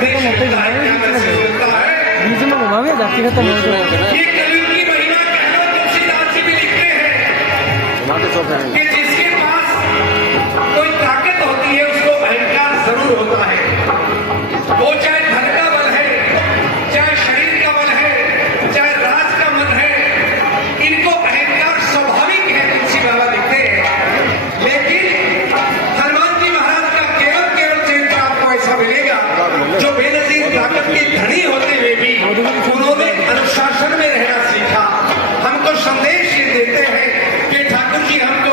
खत्म होते बीच में घुमा भी जाती खत्म होते ये कलयुग की महिमा कहना तुलसीदास जी भी लिखते हैं कि जिसके पास कोई ताकत होती है उसको अहंकार जरूर होता है। वो चाहे धन का बल है, चाहे शरीर का बल है, चाहे राज का मन है, इनको अहंकार स्वाभाविक है, तुलसी बाबा लिखते हैं। लेकिन हनुमान जी महाराज का केवल चरित्र आपको ऐसा मिलेगा जो बेनजीर ताकत के धनी होते हुए भी उन्होंने अनुशासन में रहना सीखा। हमको संदेश ये देते हैं कि ठाकुर जी हमको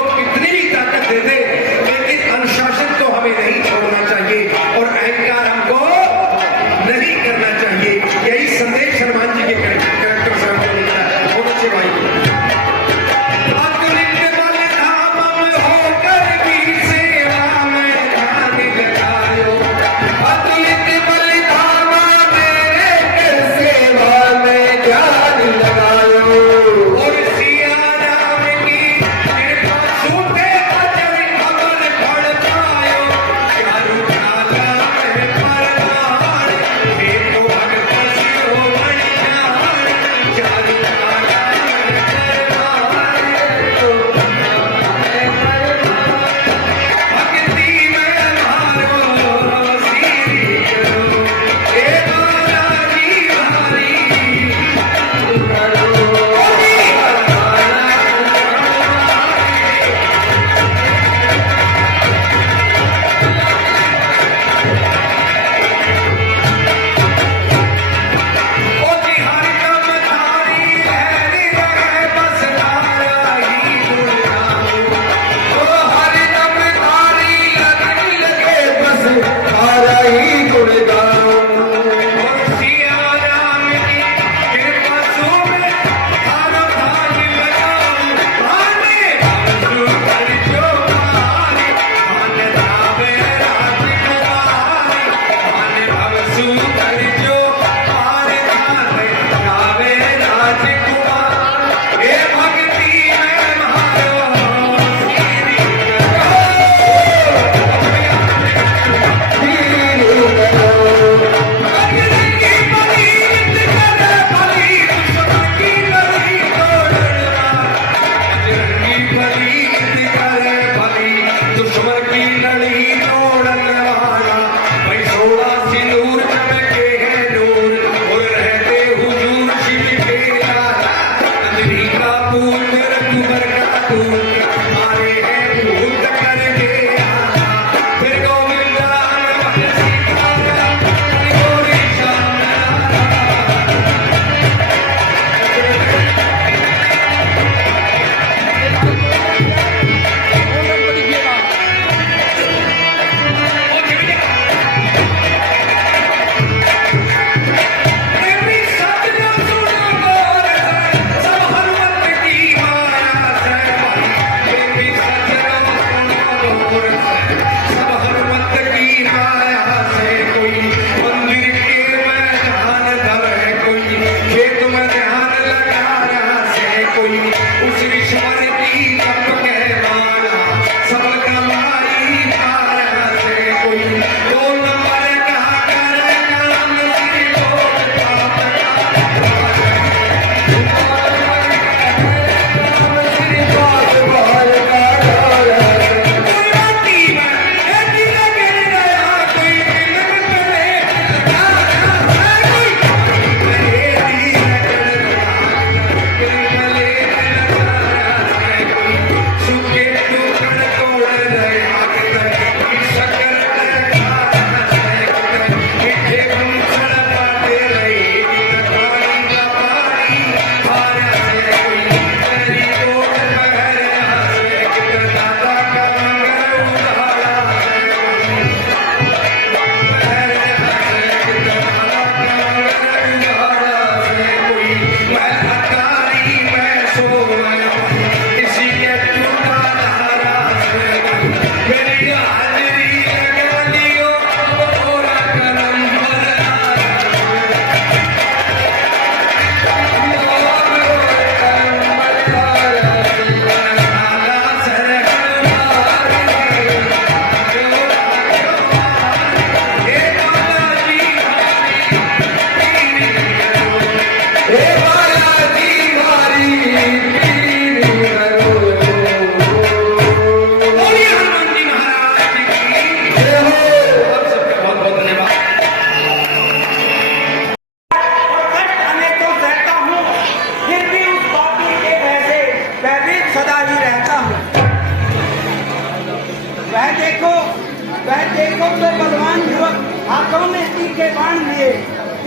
लिए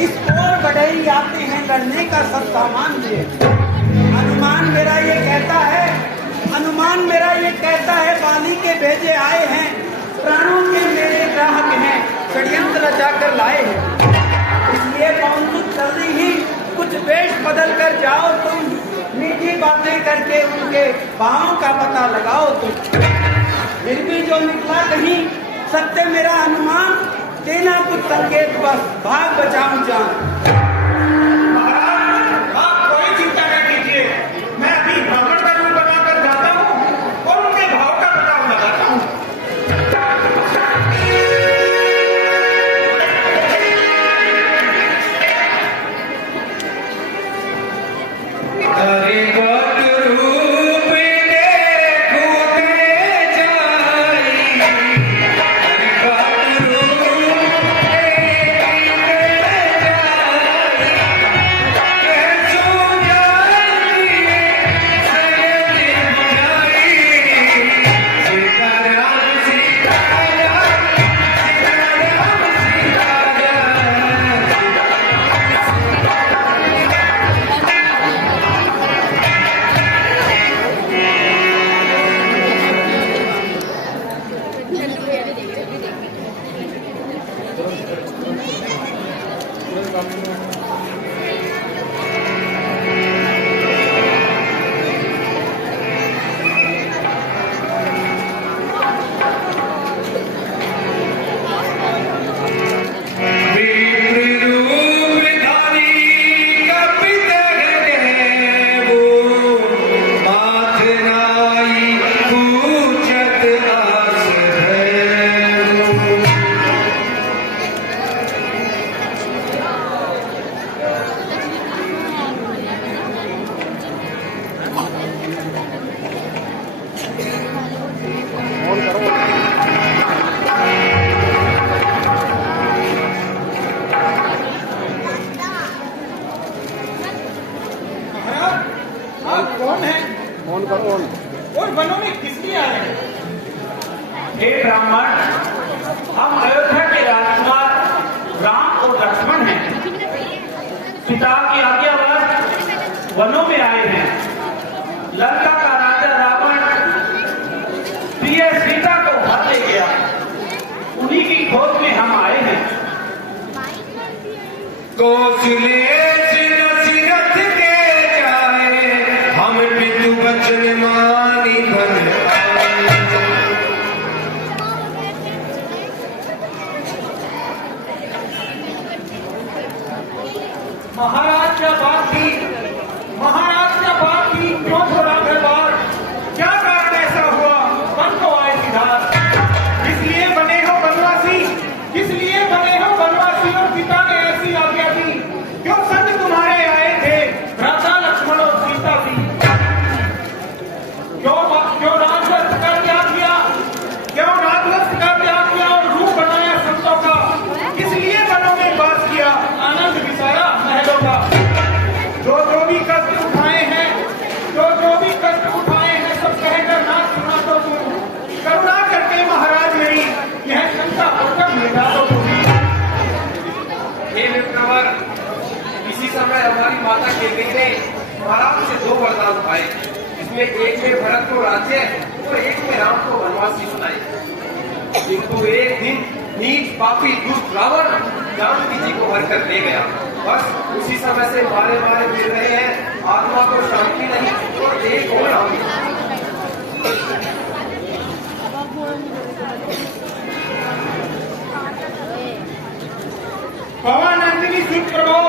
इस ओर बढ़ई आते हैं लड़ने का सब सामान लिए। अनुमान मेरा ये कहता है बाली के भेजे आए हैं, प्राणों के मेरे ग्राहक हैं, षड्यंत्र रचा कर लाए हैं। इसलिए पहुंचुक जल्दी ही कुछ वेश बदल कर जाओ तुम, मीठी बातें करके उनके भावों का पता लगाओ तुम। फिर भी जो निकला कहीं सत्य मेरा अनुमान, देना कुछ संकेत बस भाग बचाऊं जान। महाराज आप कोई चिंता न कीजिए, मैं अभी ब्राह्मण का रूप बनाकर जाता हूँ और उनके भाव का पता लगाता हूँ। और वनों में किस लिए आए हैं? हे ब्राह्मण, हम अयोध्या के राजकुमार राम और लक्ष्मण हैं। पिता की आज्ञावश वनों में आए हैं। लंका का राजा रावण प्रिय सीता को हर ले गया, उन्हीं की खोज में हम आए हैं। कौशले नसीरथ के जाए, हम पितु वचन मानी बन महाराज क्या बात थी? महाराज क्या बात थी? क्यों थोड़ा दरबार? क्या कारण ऐसा हुआ? मन को आए सिद्धार्थ, इसलिए बने हो वनवासी, इसलिए बने हो वनवासी और पिता ने ऐसी आज्ञा दी। क्यों संग तुम्हारे आए थे भ्राता लक्ष्मण और सीता जी? क्यों राजवंश का त्याग किया? क्यों राजवंश का त्याग किया और रूप बनाया संतों का? इसलिए वनों में वास किया, आनंद विचारा महलों का। जो भी कष्ट उठाए हैं, जो भी कष्ट उठाए हैं, सब कहकर ना सुना तो तुम करुणा करके महाराज मेरी यह शंका होकर मिटा दो तुम। हे विप्रवर, इसी समय हमारी माता केकई ने महाराज से दो वरदान पाए। इसमें एक में भरत को राज्य और एक में राम को वनवासी सुनाए। किंतु एक दिन नीच पापी दुष्ट रावण जानकी जी को हर कर ले गया। बस उसी समय से मारे मारे फिर रहे हैं, आत्मा को शांति नहीं और एक और राम। पवानंदिनी सुप्रभो,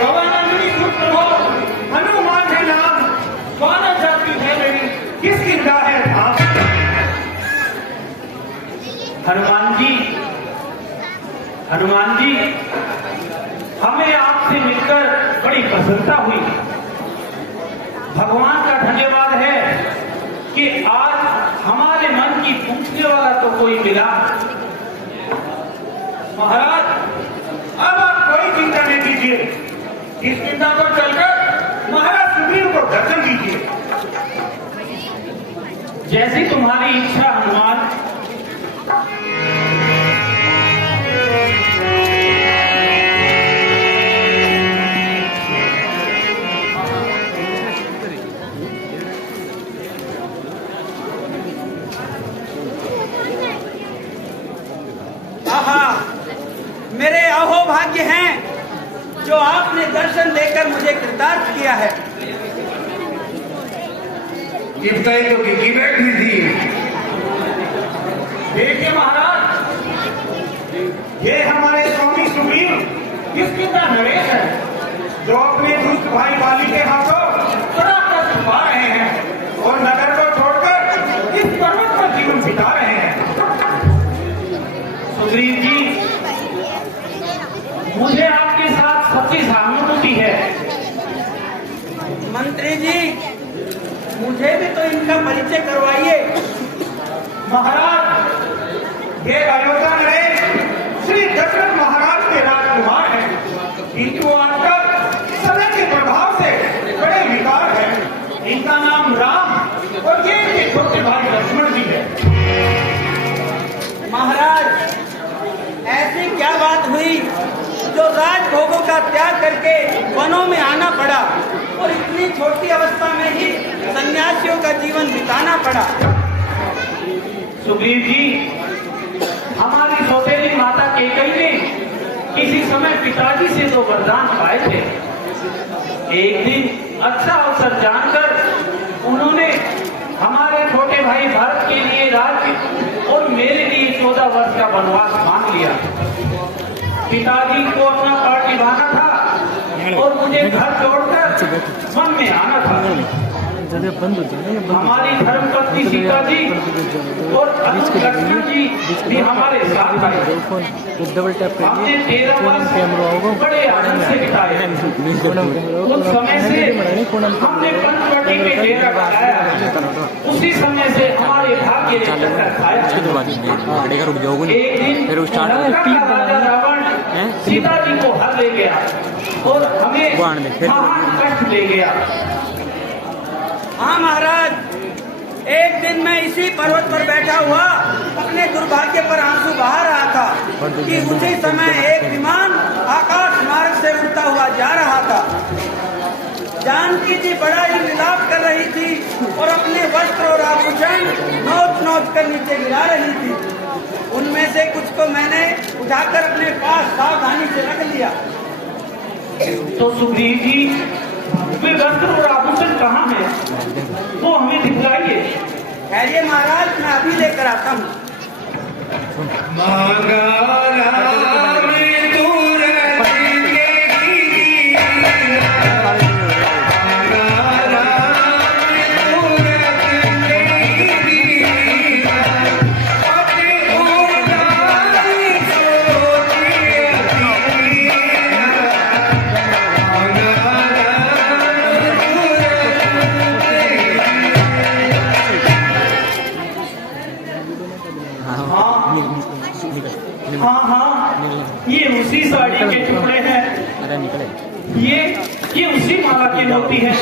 पवानंदिनी सुप्रभो, हनुमान है नाम, मानव जाति है मेरी, किसकी निगाह है धाम? हनुमान जी, हमें आपसे मिलकर बड़ी प्रसन्नता हुई। भगवान का धन्यवाद है कि आज हमारे मन की पूछने वाला तो कोई मिला। महाराज, अब आप कोई चिंता नहीं कीजिए, इस चिंता पर चलकर महाराज सुग्रीव को दर्शन दीजिए। जैसी तुम्हारी इच्छा हनुमान। आहा, मेरे अहो भाग्य हैं जो आपने दर्शन देकर मुझे कृतार्थ किया है। इब्ताई तो की बैठी थी। देखिए महाराज, ये हमारे स्वामी सुग्रीव किसके का नरेश है जो अपने दुष्ट भाई बाली के हाथों बड़ा कष्ट पा रहे हैं और नगर को छोड़कर इस पर्वत पर जीवन बिता रहे हैं। सुग्रीव जी, मुझे आपके साथ सच्ची सहानुभूति है। मंत्री जी, मुझे भी तो इनका परिचय करवाइए। महाराज, ये अयोध्या नरेश श्री दशरथ महाराज के राजकुमार हैं, किंतु आजकल समय के प्रभाव से बड़े विकार हैं। इनका नाम राम और ये इनके छोटे भाई लक्ष्मण जी है। महाराज, ऐसी क्या बात हुई जो राजभोगों का त्याग करके वनों में आना पड़ा और इतनी छोटी अवस्था में ही सन्यासियों का जीवन बिताना पड़ा? सुग्रीव जी, हमारी सौतेली माता कैकेयी ने किसी समय पिताजी से तो वरदान पाए थे। एक दिन अच्छा अवसर जानकर उन्होंने हमारे छोटे भाई भरत के लिए राज्य और मेरे लिए 14 वर्ष का वनवास मांग लिया। पिताजी को अपना पार्ट निभाना था और मुझे घर छोड़कर वन में आना था। हमारी धर्मपत्नी सीता जी और लक्ष्मण जी भी हमारे साथ आए। हमने 13 वर्ष बड़े आनंद से बिताए। उस समय से हमने पंचवटी में डेरा लगाया। उसी समय से हमारे भाग्य ने चक्कर खाया। एक दिन राजा रावण सीता जी को हर ले गया और हमें महान कष्ट ले गया। हाँ महाराज, एक दिन मैं इसी पर्वत पर बैठा हुआ अपने दुर्भाग्य पर आंसू बहा रहा था कि उसी समय एक विमान आकाश मार्ग से उड़ता हुआ जा रहा था। जानकी जी बड़ा ही विलाप कर रही थी और अपने वस्त्र और आभूषण नोच नोच कर नीचे गिरा रही थी। उनमें से कुछ को मैंने उठाकर अपने पास सावधानी से रख लिया। तो सुग्रीव जी, वे वस्त्र और आभूषण कहाँ हैं? वो हमें दिखलाइए। खैरिए महाराज, मैं अभी लेकर आता हूँ। हाँ हाँ, ये उसी साड़ी के टुकड़े हैं। ये उसी माला की मोती है।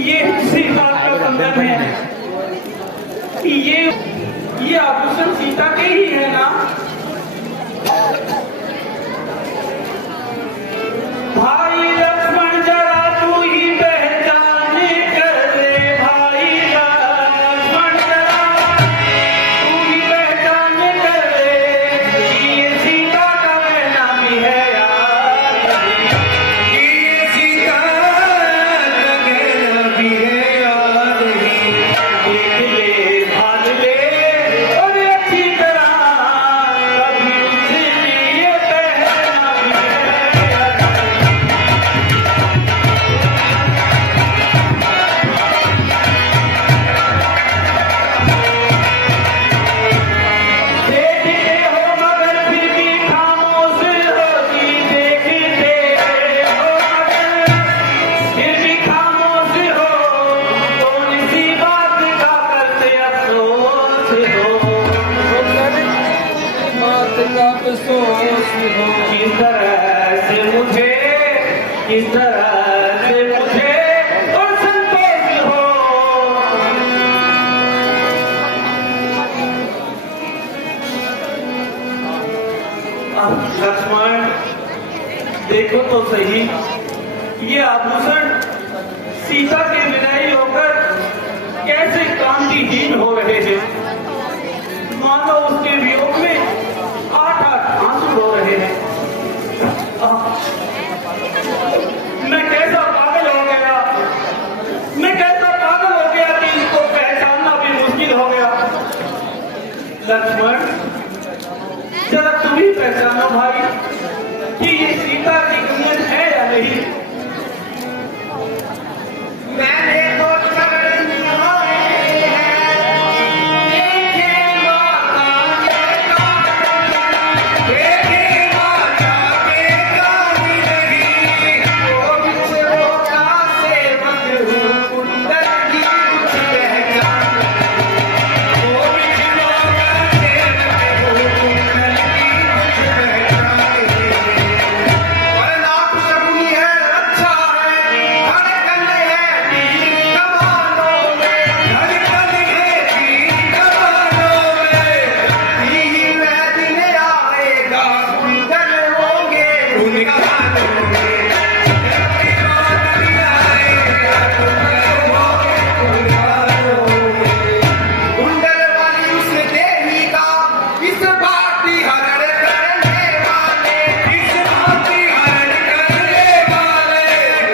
ये उसी बात का कंगन है। ये आभूषण सीता के ही है ना? भाई लक्ष्मण जरा तू ही पहचान कर ले। भाई लक्ष्मण जरा तू ही पहचान कर ले। ये सीता का कहना भी है यार। ये सीता का कहना भी है यार। देख ले, भाल ले और अच्छी तरह कभी ये कहना भी है यार। देखते हो मगर फिर भी खामोश होती। देखते हो मगर फिर भी खामोश हो। कौन सी बात का करते अफसोस हो। किस तरह से मुझे और संतोष हो। लक्ष्मण, देखो तो सही, ये आभूषण सीता के विदाई होकर कैसे कांतिहीन हो रहे हैं। मानो उसके वियोग में 8-8 आंसू हो रहे हैं। मैं कैसा पागल हो गया, मैं कैसा पागल हो गया कि इसको पहचानना भी मुश्किल हो गया। लक्ष्मण, जरा तुम ही पहचानो भाई कि ये सीता की कुंदन है या नहीं। मैंने तो चरण निहारे हैं, देखे माता के काज, देखे माता के काज नहीं, वो बिछोड़ा से बंधु कुंडल की कुछ पहचान, वो बिछोड़ा से बंधु कुंडल की कुछ पहचान, वरना शकुनी है, अच्छा है, धड़कन है तीर कमानों में, धड़कन है तीर कमानों में, यही वह दिन आएगा, कुंडल होंगे उन कमानों में, जब वो दिन आएगा, कुंडल होंगे उन कमानों में। कुंडल वाली उस देवी का इस भांति हरण करने वाले, इस भांति हरण करने वाले,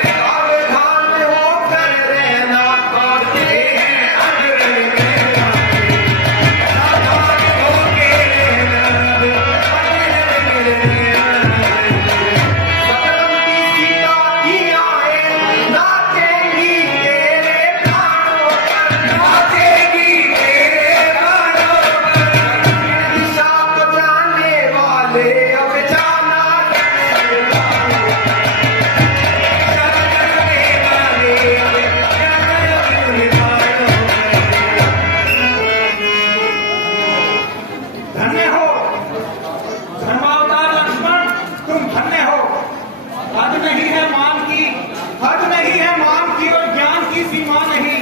सावधान होकर रहना, आते हैं अग्रणी में वाले, सावधान होके रहना, अग्रणी में वाले। सतरंगी सीता की आए, नाचेंगी तेरे प्राणों पर, नाचेंगी तेरे प्राणों पर, दिशा बदलाने वाले अब जाना करने वाले, दिशा बदलने वाले अब जाना करने वालों। धन्य हो धर्मावतार लक्ष्मण, तुम धन्य हो। हद नहीं है मान की, हद नहीं है मान की और ज्ञान की सीमा नहीं।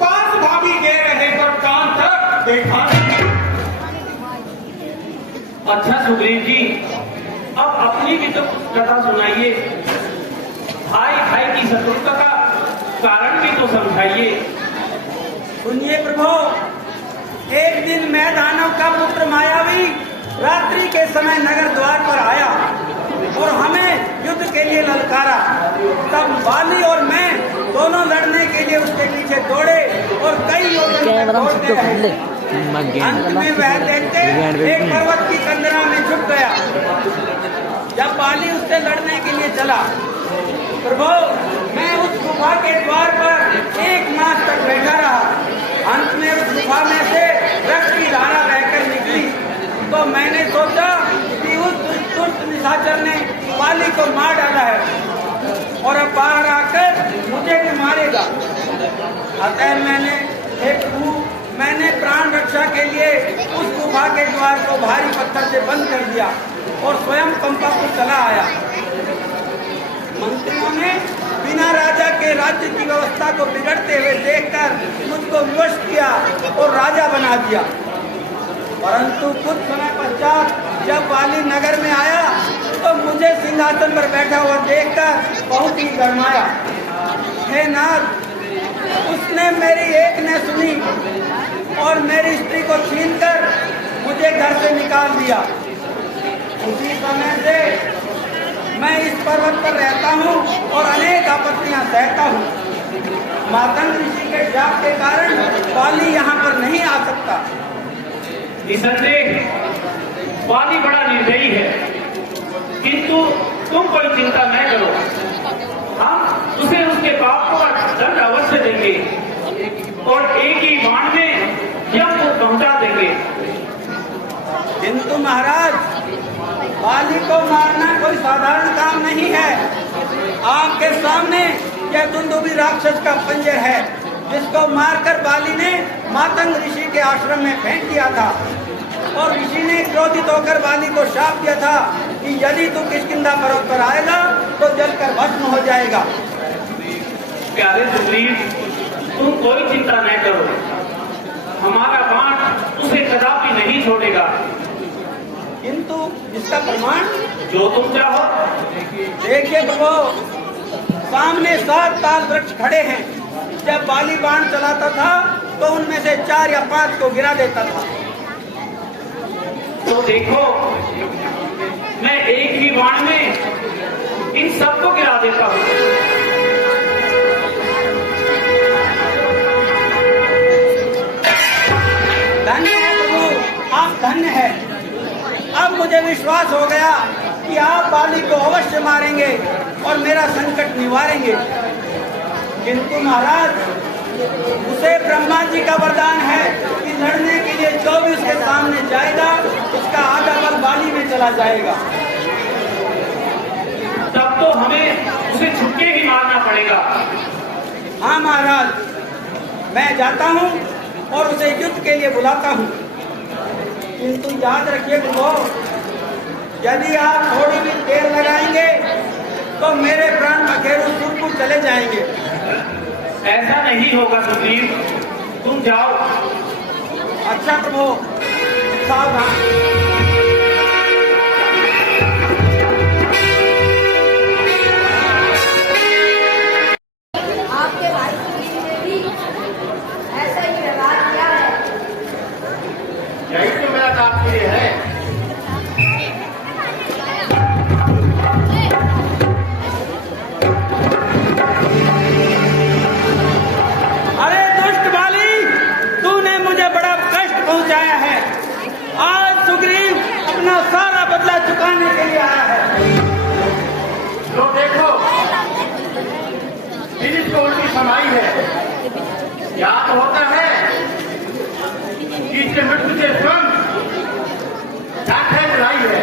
5 भाभी दे रहे पर कान तक देखा नहीं। अच्छा सुग्रीव जी, अब अपनी भी तो कथा सुनाइए। भाई भाई की शत्रुता का कारण भी तो समझाइए। सुनिए प्रभु, एक दिन मैं दानव का पुत्र मायावी रात्रि के समय नगर द्वार पर आया और हमें युद्ध के लिए ललकारा। तब बाली और मैं दोनों लड़ने के लिए उसके पीछे दौड़े और कई योजन तक दौड़ते रहे। अंत में वह दैत्य एक पर्वत की कंदरा में छुप गया। जब बाली उससे लड़ने के लिए चला, प्रभु मैं उस गुफा के द्वार पर 1 मास तक बैठा रहा। अंत में उस गुफा में से रक्त की धारा बहकर निकली तो मैंने सोचा कि उस दुष्ट निशाचर ने बाली को मार डाला है और अब बाहर आकर मुझे भी मारेगा। अतः मैंने प्राण रक्षा के लिए उस गुफा के द्वार को भारी पत्थर से बंद कर दिया और स्वयं पंपापुर चला आया। मंत्रियों ने बिना राजा के राज्य की व्यवस्था को बिगड़ते हुए देखकर मुझको विवश किया और राजा बना दिया। परंतु कुछ समय पश्चात जब वाली नगर में आया तो मुझे सिंहासन पर बैठा हुआ देखकर बहुत ही गरमाया। हे नाथ, उसने मेरी एक न सुनी और मेरी स्त्री को छीनकर मुझे घर से निकाल दिया। उसी समय से मैं इस पर्वत पर रहता हूँ और अनेक आपत्तियाँ सहता हूँ। मातंग ऋषि के शाप के कारण बाली यहाँ पर नहीं आ सकता। निसंदेह बाली बड़ा निर्दयी है, किंतु तुम कोई चिंता न करो। हम उसे उसके पाप का दंड अवश्य देंगे और एक ही बाण में यम को पहुंचा देंगे। किंतु महाराज, बाली को मारना कोई साधारण काम नहीं है। आपके सामने यह दुंदुभी राक्षस का पंजर है जिसको मारकर बाली ने मातंग ऋषि के आश्रम में फेंक दिया था और ऋषि ने क्रोधित होकर बाली को शाप दिया था कि यदि तू किष्किंधा पर्वत पर आएगा तो जलकर भस्म हो जाएगा। प्यारे सुग्रीव, तुम कोई चिंता न करो, हमारा बाण उसे कदापि नहीं छोड़ेगा। किंतु इस इसका प्रमाण जो तुम चाहो। देखिए प्रभु, सामने 7 ताल वृक्ष खड़े हैं। जब बाली बाण चलाता था तो उनमें से 4 या 5 को गिरा देता था। तो देखो, मैं एक ही बाण में इन सबको गिरा देता हूँ। धन्य है प्रभु, आप धन्य है। अब मुझे विश्वास हो गया कि आप बाली को अवश्य मारेंगे और मेरा संकट निवारेंगे। किंतु महाराज, उसे ब्रह्मा जी का वरदान है कि लड़ने के लिए जो भी उसके सामने जाएगा उसका आधा बल बाली में चला जाएगा। तब तो हमें उसे छुपके ही मारना पड़ेगा। हाँ महाराज, मैं जाता हूँ और उसे युद्ध के लिए बुलाता हूँ। किंतु याद रखिए प्रभु, यदि आप थोड़ी भी देर लगाएंगे तो मेरे प्राण अखेरु सुरपुर चले जाएंगे। ऐसा नहीं होगा सुग्रीव, तुम जाओ। अच्छा प्रभु, सावधान। आपके भाई सुग्रीव ने भी ऐसा ही व्यवहार किया है। यही तो मेरा तात्पर्य है। अरे दुष्ट बाली, तूने मुझे बड़ा कष्ट पहुंचाया है। आज सुग्रीव अपना सारा बदला चुकाने के लिए आया है। तो देखो, फिर को उल्टी समाई है। याद होता है कि इसके मृत्यु से स्वयं लाई है।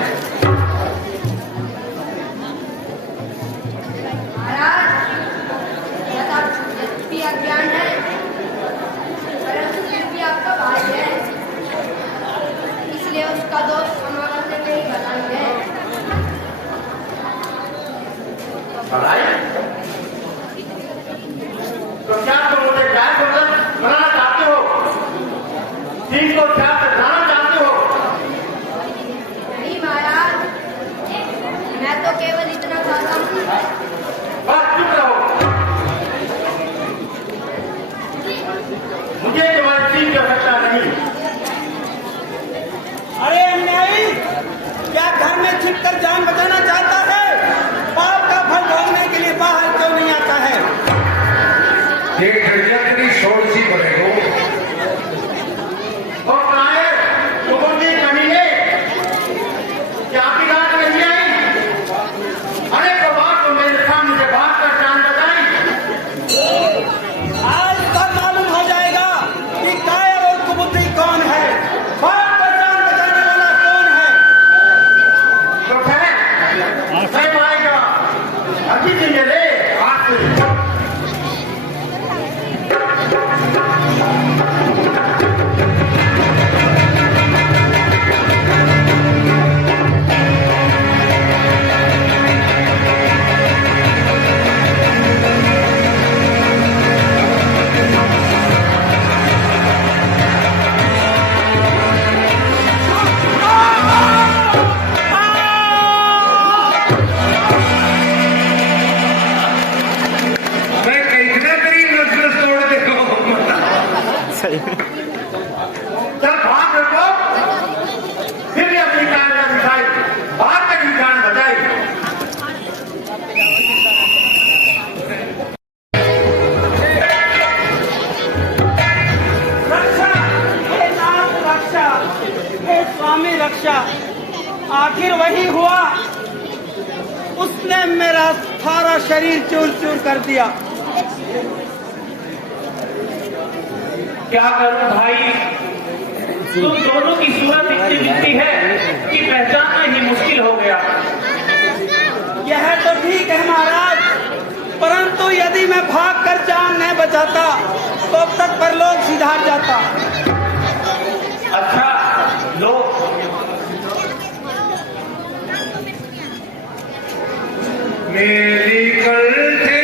महाराज, यद्यपि अज्ञान है, परंतु फिर भी आपका भाई है, इसलिए उसका दोष क्षमा करने में ही भलाई है। भलाई? तो क्या तुम मुझे गाय को बनाना चाहते हो? सिंह को क्या बनाना चाहते हो? नहीं महाराज, मैं तो केवल इतना चाहता हूँ। बस चुप रहो। मुझे तुम्हारी सिंह की आवश्यकता नहीं। अरे अन्यायी, क्या घर में छिपकर जान बचाना चाहता है? पाप का फल भोगने के लिए बाहर क्यों नहीं आता है? ये घड़िया तेरी शोर सी बनेगो। और कायर, तुमने कमीने, क्या आपकी बात नहीं आई? अनेकों बार तो मेरे सामने से भाग कर जान बचाई। आज कल मालूम हो जाएगा कि कायर और कुबुद्धि कौन है, बाप का जान बचाने वाला कौन है। तो मैं पाएगा अभी दिन रे हाथ में। मैं कहना तेरी नस तोड़ देगा। चल भाग रखो, फिर भी अपनी जान न बचाई, बाहर तक ही जान बचाई। रक्षा, हे नाथ रक्षा, हे स्वामी रक्षा। आखिर वही हुआ, उसने मेरा सारा शरीर चूर चूर कर दिया। क्या करूं भाई, तुम दोनों की सूरत इतनी दिखती है कि पहचानना ही मुश्किल हो गया। यह तो ठीक है महाराज, परंतु यदि मैं भाग कर जान नहीं बचाता तो अब तक परलोक सिधार जाता। अच्छा लो, मेरी कंठे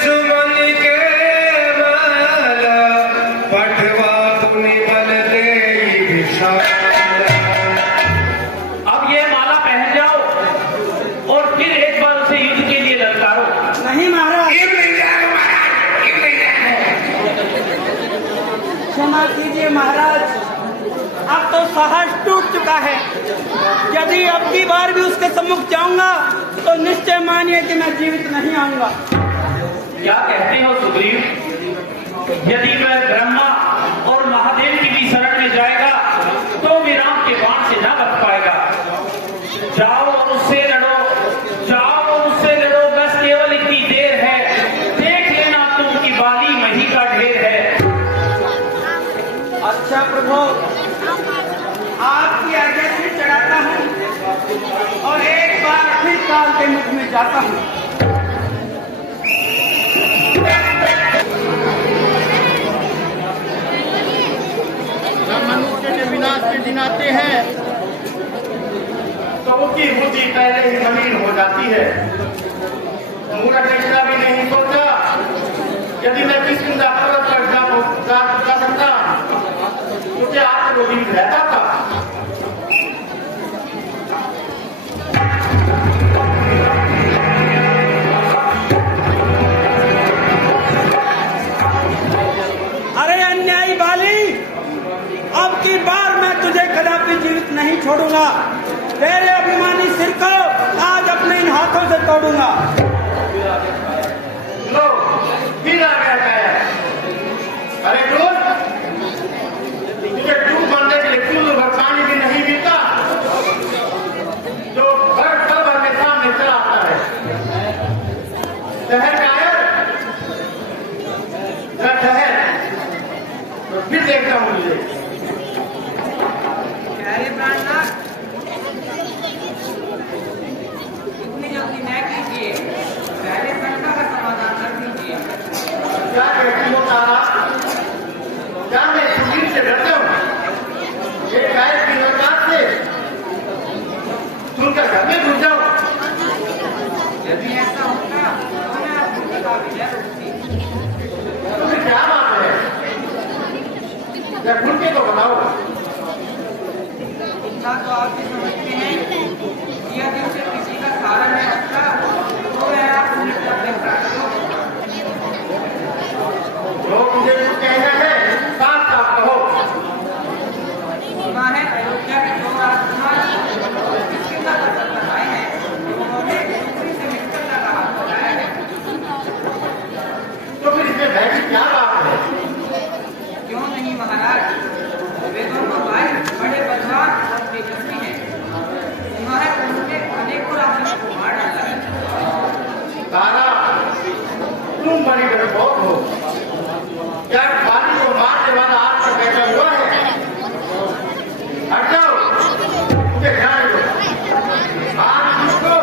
सुमन के माला, पठवा पुनि बल दे विशाल। अब ये माला अब तो साहस टूट चुका है। यदि अब की बार भी उसके सम्मुख जाऊंगा तो निश्चय मानिए कि मैं जीवित नहीं आऊंगा। क्या कहते हो सुग्रीव? यदि वह ब्रह्मा और महादेव की भी शरण में जाएगा तो भी राम के बाण से ना बच पाएगा। जाओ और उससे लड़ो, जाओ और उससे लड़ो, बस केवल इतनी देर है। देख लेना तुम की बाली मही का ढेर है। अच्छा प्रभु, आपकी आज्ञा से चढ़ाता हूँ और एक बार फिर काल के मुख में जाता हूँ। मनुष्य के विनाश के दिन आते हैं तो उसकी बुद्धि पहले ही जमीन हो जाती है। मूर्ख ने इतना भी नहीं सोचा यदि मैं किस्किंधा पर्वत पर जा सकता तो क्या आत्मगोविंद रहता था। अरे अन्यायी बाली, अब की बार मैं तुझे कदापि जीवित नहीं छोड़ूंगा। तेरे अभिमानी सिर को आज अपने इन हाथों से तोड़ूंगा। लो, फिर आ गया है। अरे दोस्त, तुझे डूब मरने के लिए क्यों पानी भी नहीं मिलता जो घर सब के सामने चला आता है। शहर का है ठहर, तो फिर देखता हूँ मुझे। अरे प्राणनाथ, इतनी जल्दी न कीजिए, पहले शंका का समाधान कर दीजिए। क्या कहती हो तारा? क्या मैं सुधीर से डरता हूँ? एक गायक की नौकात से सुनकर घर में घुस जाओ। यदि ऐसा होता तो मैं आपकी का विजय होती। तुम्हें क्या बात है? या खुल के तो बताओ। इतना तो आप भी समझते हैं कि यदि उसे किसी का सहारा नहीं रखता तो वह आप उन्हें अपने प्राप्त हो। जो मुझे कुछ कहना है साफ साफ कहो। सुना है अयोध्या के दो राजकुमार किसके साथ आए हैं, उन्होंने दूसरी से मिलकर लगा हाथ लगाया है। तो फिर इसमें भय की क्या बात है? क्यों नहीं महाराज, वे दोनों भाई बड़े बलवान और तेजस्वी हैं। उन्होंने उनके अनेकों राजाओं को मार डाला है। तारा, तुम बड़ी डरपोक हो। क्या बाली को मारने वाला आप पर बैठा हुआ है? हट जाओ, मुझे जाने दो। आप उसको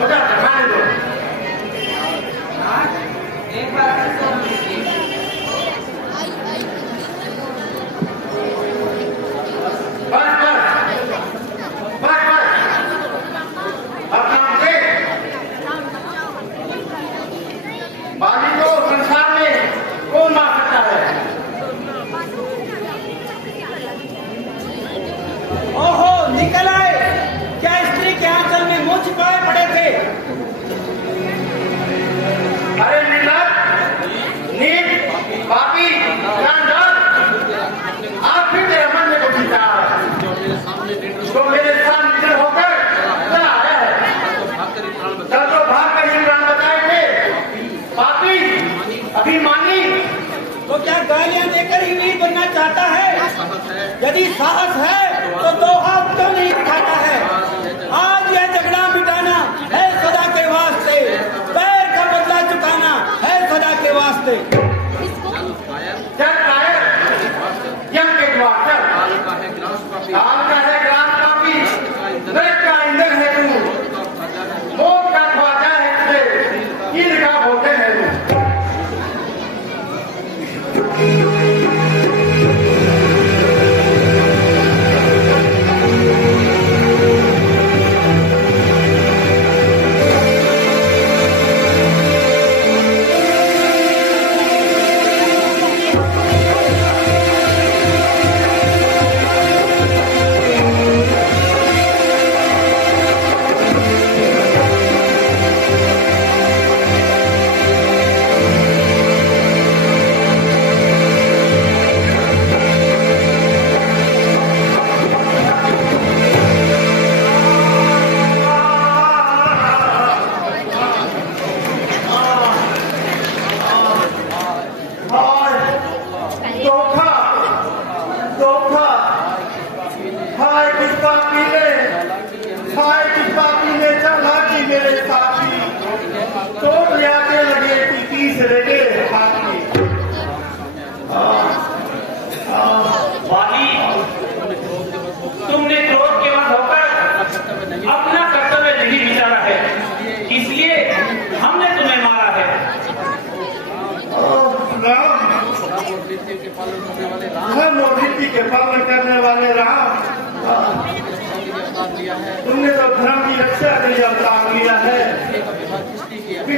मजा चखाने दो। आज एक बार फिर सुन लीजिए। बस बस बस बस, अब काम से बाली को संसार में कौन मार सकता है? ओहो, निकल आए। क्या स्त्री के आंचल में मुंह छिपाए पड़े थे? अरे नीच, पापी, जानदार, आप फिर मेरे मन में कुछ विचार तो मेरे सामने निकल होकर चला आया है। कल तो भाग कर ही प्राण बचाए थे। पापी, अभिमानी, तो क्या गालियां देकर ही वीर बनना चाहता है? यदि साहस है तो दो हाथ क्यों नहीं उठाता है? आज यह झगड़ा मिटाना है सदा के वास्ते, पैर का बदला चुकाना है सदा के वास्ते। चल कायर, यम के द्वार चल। काल का है ग्राम पापी, नरक का ईंधन है तू, मौत का ख्वाजा है तुझे, ईद का भोजन है तू।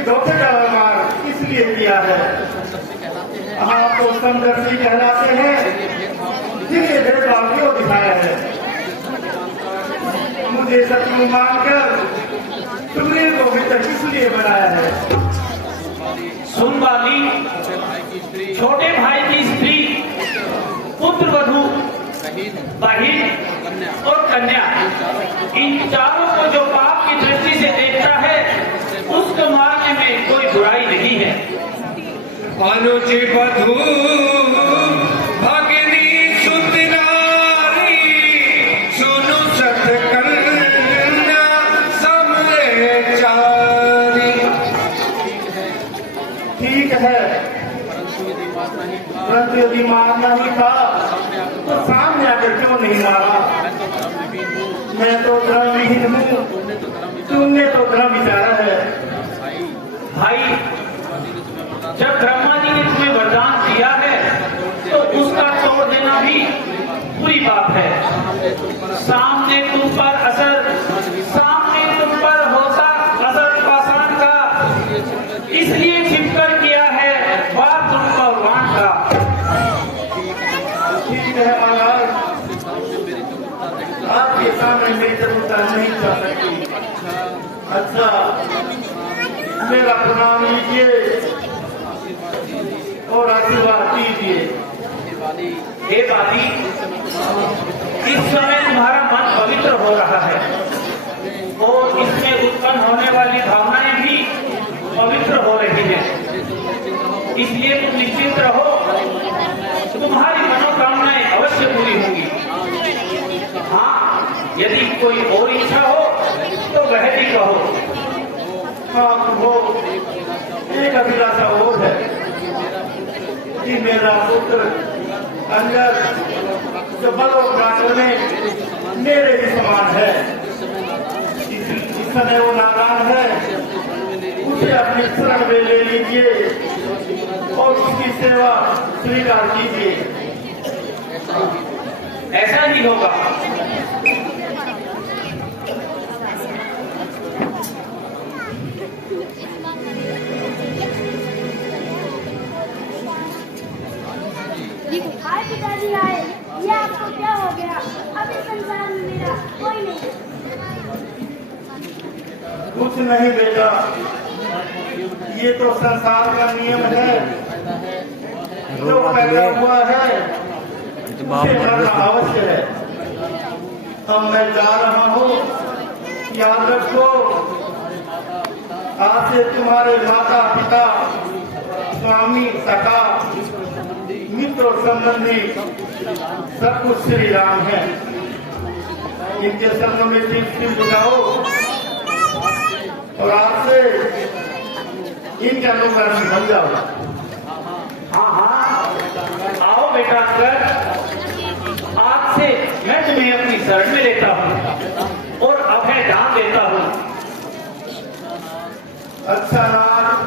चौथे का व्यवहार इसलिए किया है। आप तो समदर्शी कहलाते हैं, जिन्हें भेदभाव क्यों दिखाया है? मुझे शत्रु मानकर सुग्रीव को मित्र किसलिए बनाया है? सुन बाली, छोटे भाई की स्त्री, पुत्र वधू, बहिन और कन्या, इन चारों को जो पाप की दृष्टि से देखता है उसको मारने में कोई बुराई नहीं है। अनुज वधू भगिनी सुत नारी, सुनु सत कन्या समरे चारी। ठीक है, परंतु यदि मारना ही था तो सामने आकर क्यों नहीं मारा? मैं तो धर्मविहीन हूँ, तुमने तो धर्म विचारा है। भाई, जब ब्रह्मा जी ने तुम्हें वरदान दिया है तो उसका तोड़ देना भी बुरी बात है। सामने तुम पर असर, सामने तुम पर होता असर पाषाण का, इसलिए छिपकर किया है बात तुम पर वाण का। ठीक है महाराज, आपके सामने मेरी चतुरता नहीं कर सकती। अच्छा, मेरा प्रणाम लीजिए और आशीर्वाद दीजिए। हे बाली, इस समय तुम्हारा मन पवित्र हो रहा है और इसमें उत्पन्न होने वाली भावनाएं भी पवित्र हो रही हैं, इसलिए तुम निश्चिंत रहो, तुम्हारी मनोकामनाएं अवश्य पूरी होंगी। हाँ, यदि कोई और इच्छा हो तो वह भी कहो। हाँ हो, एक अभिलाषा और है कि मेरा पुत्र अंगद जो बलोपराक्रम में मेरे ही समान है, इस समय वो नादान है, उसे अपनी शरण में ले लीजिए और उसकी सेवा स्वीकार कीजिए। ऐसा ही होगा। हाय पिताजी आए, ये आपको क्या हो गया? अब इस संसार में मेरा कोई नहीं। कुछ नहीं बेटा, ये तो संसार का नियम है, जो पैदा हुआ है उसे मरना अवश्य है। अब मैं जा रहा हूँ, याद रखो, आज से तुम्हारे माता पिता, स्वामी, सखा, मित्र और संबंधी सब कुछ श्री राम है। इनके शरणों में सिर झुकाओ और आज से इनका अनुकरण बन जाओ। हाँ हाँ, आओ बेटा अंकल, आज से मैं तुम्हें अपनी शरण में लेता हूँ और अभय दान देता हूँ। अच्छा राम,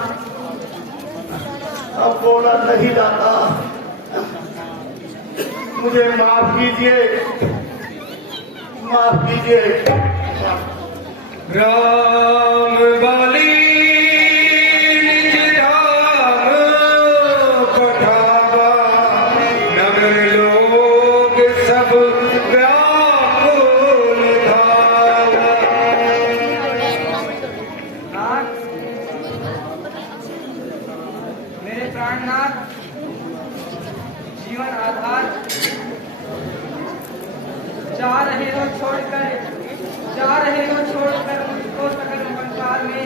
अब बोला नहीं जाता, मुझे माफ कीजिए, माफ कीजिए। राम बाली निज धाम पठावा, नगर लोग सब व्याकुल धावा। नाथ, मेरे प्राणनाथ, जीवन आधार, जा रहे हो छोड़कर मुझको सकल संसार में।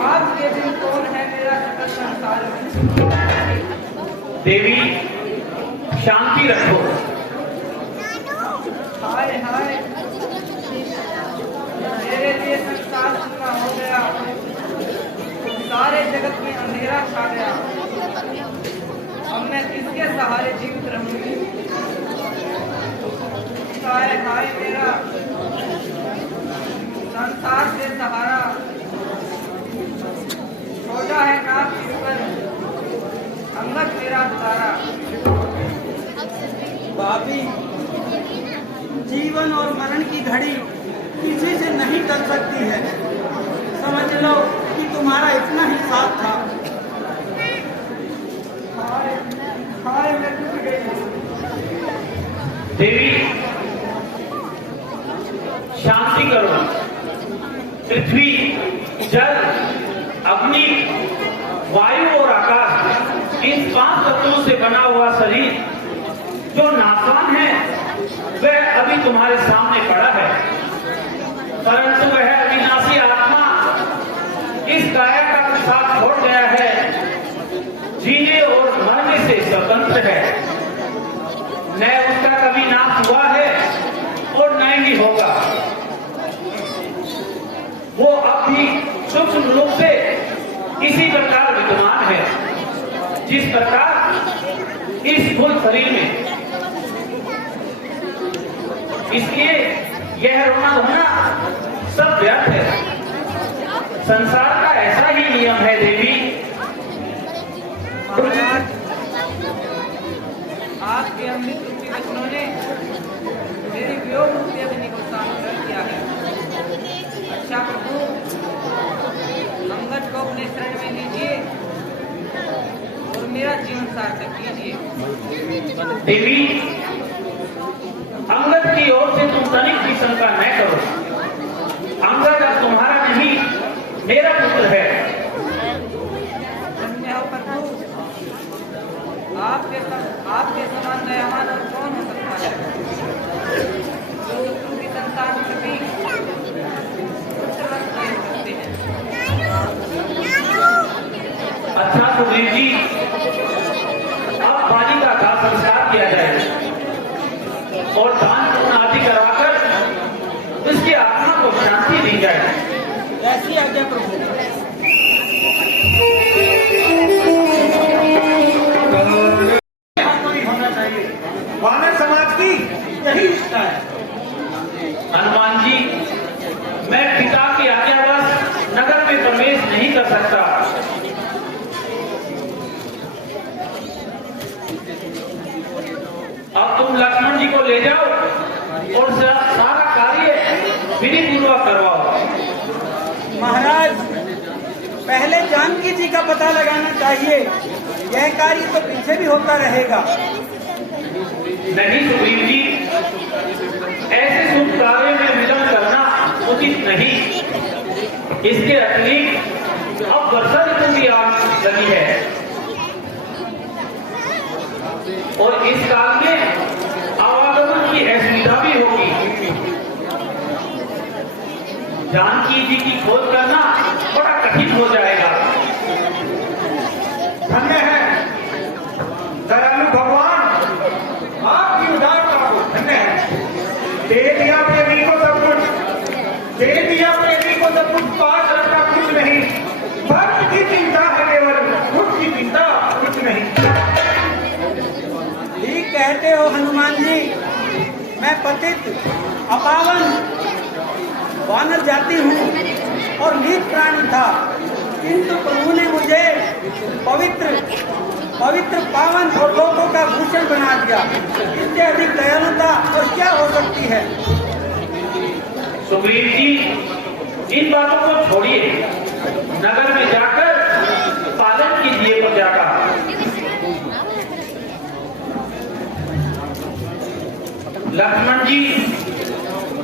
आज के दिन कौन है मेरा सकल संसार में? देवी, शांति रखो। हाय हाय, मेरे लिए संसार पूरा हो गया, सारे जगत में अंधेरा छा गया। अब मैं किसके सहारे जीवित रहूंगी? हाय हाय, मेरा संसार से सहारा छोटा है नाथ सिर पर, अंगद मेरा दुलारा। भाभी, जीवन और मरण की घड़ी किसी से नहीं टल सकती है। समझ लो कि तुम्हारा इतना ही साथ था। हाय हाय मैं टूट गई। देवी शांति करो। पृथ्वी, जल, अग्नि, वायु और आकाश, इन 5 तत्वों से बना हुआ शरीर जो नाशवान है वह अभी तुम्हारे सामने पड़ा है, परंतु वह अविनाशी आत्मा इस काया का साथ छोड़ गया है, जीने और मरने से स्वतंत्र है। न उसका कभी नाश हुआ है और न ही होगा। वो अब भी सूक्ष्म रूप से इसी प्रकार विद्यमान है जिस प्रकार इस मूल शरीर में। इसलिए यह रोना धोना सब व्यर्थ है। संसार का ऐसा ही नियम है देवी। आपके अमृत रूपी वचनों ने मेरी वियोग रूपी अग्नि को शांत कर दिया है। अच्छा प्रभु, अंगद को अपने शरण में लीजिए और मेरा जीवन सार्थक कीजिए। देवी, अंगद की ओर से तुम तनिक भी शंका न करो। अंगद अब तुम्हारा नहीं, मेरा पुत्र है। धन्य हो प्रभु, आपके समान दयावान और कौन हो सकता है, जो उनकी संतान सभी पुत्रवत किए सकते हैं। अच्छा सुग्रीव जी, अब बालिका का संस्कार किया जाए और दान पुण्य आदि कराकर इसकी आत्मा को शांति दी जाए। ऐसी आज्ञा प्रभु। होना चाहिए। वानर समाज की यही इच्छा है। हनुमान जी, मैं पिता की आज्ञावश नगर में प्रवेश नहीं कर सकता। अब तुम लक्ष्मण जी को ले जाओ और सारा कार्य विधि पूर्वक करवाओ। महाराज, पहले जानकी जी का पता लगाना चाहिए। यह कार्य तो पीछे भी होता रहेगा। नहीं सुग्रीव जी, ऐसे शुभ कार्य में विलंब करना उचित नहीं। इसके अतिरिक्त अब वर्षा ऋतु की आग लगी है और इस काल में आवागमन की असुविधा भी होगी। जानकी जी की खोज करना बड़ा कठिन हो जाएगा। धन्य है दयालु भगवान, आपकी उदारता को धन्य है। दे दिया प्रेमी को सब कुछ, दे दिया प्रेमी को सब कुछ, पास रखा कुछ नहीं। भक्त की चिंता है केवल, खुद की चिंता कुछ नहीं। ठीक कहते हो हनुमान जी। मैं पतित अपावन वानर जाति हूँ और नीच प्राणी था, किंतु प्रभु ने मुझे पवित्र पावन और लोगों का भूषण बना दिया। इससे अधिक दयालुता और क्या हो सकती है। सुग्रीव जी, इन बातों को छोड़िए, नगर में जाकर पालन कीजिए प्रजा का। लक्ष्मण जी,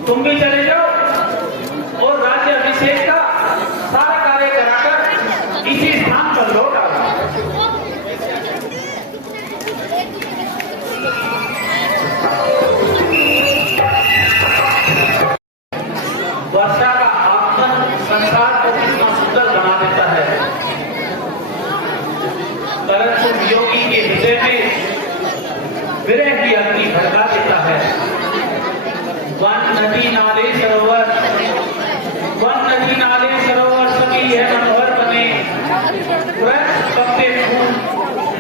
तुम भी चले जाओ और राज्य अभिषेक का सारा कार्य कराकर इसी स्थान पर लौट आओ। वर्षा का आगमन संसार को कितना सुंदर बना देता है, परंतु वियोगी के हृदय में विरह की अग्नि भड़का देता है। वन नदी नाले सरोवर, वन नदी नाले सरोवर सभी यह मनोहर बने, वृक्ष पत्ते फूल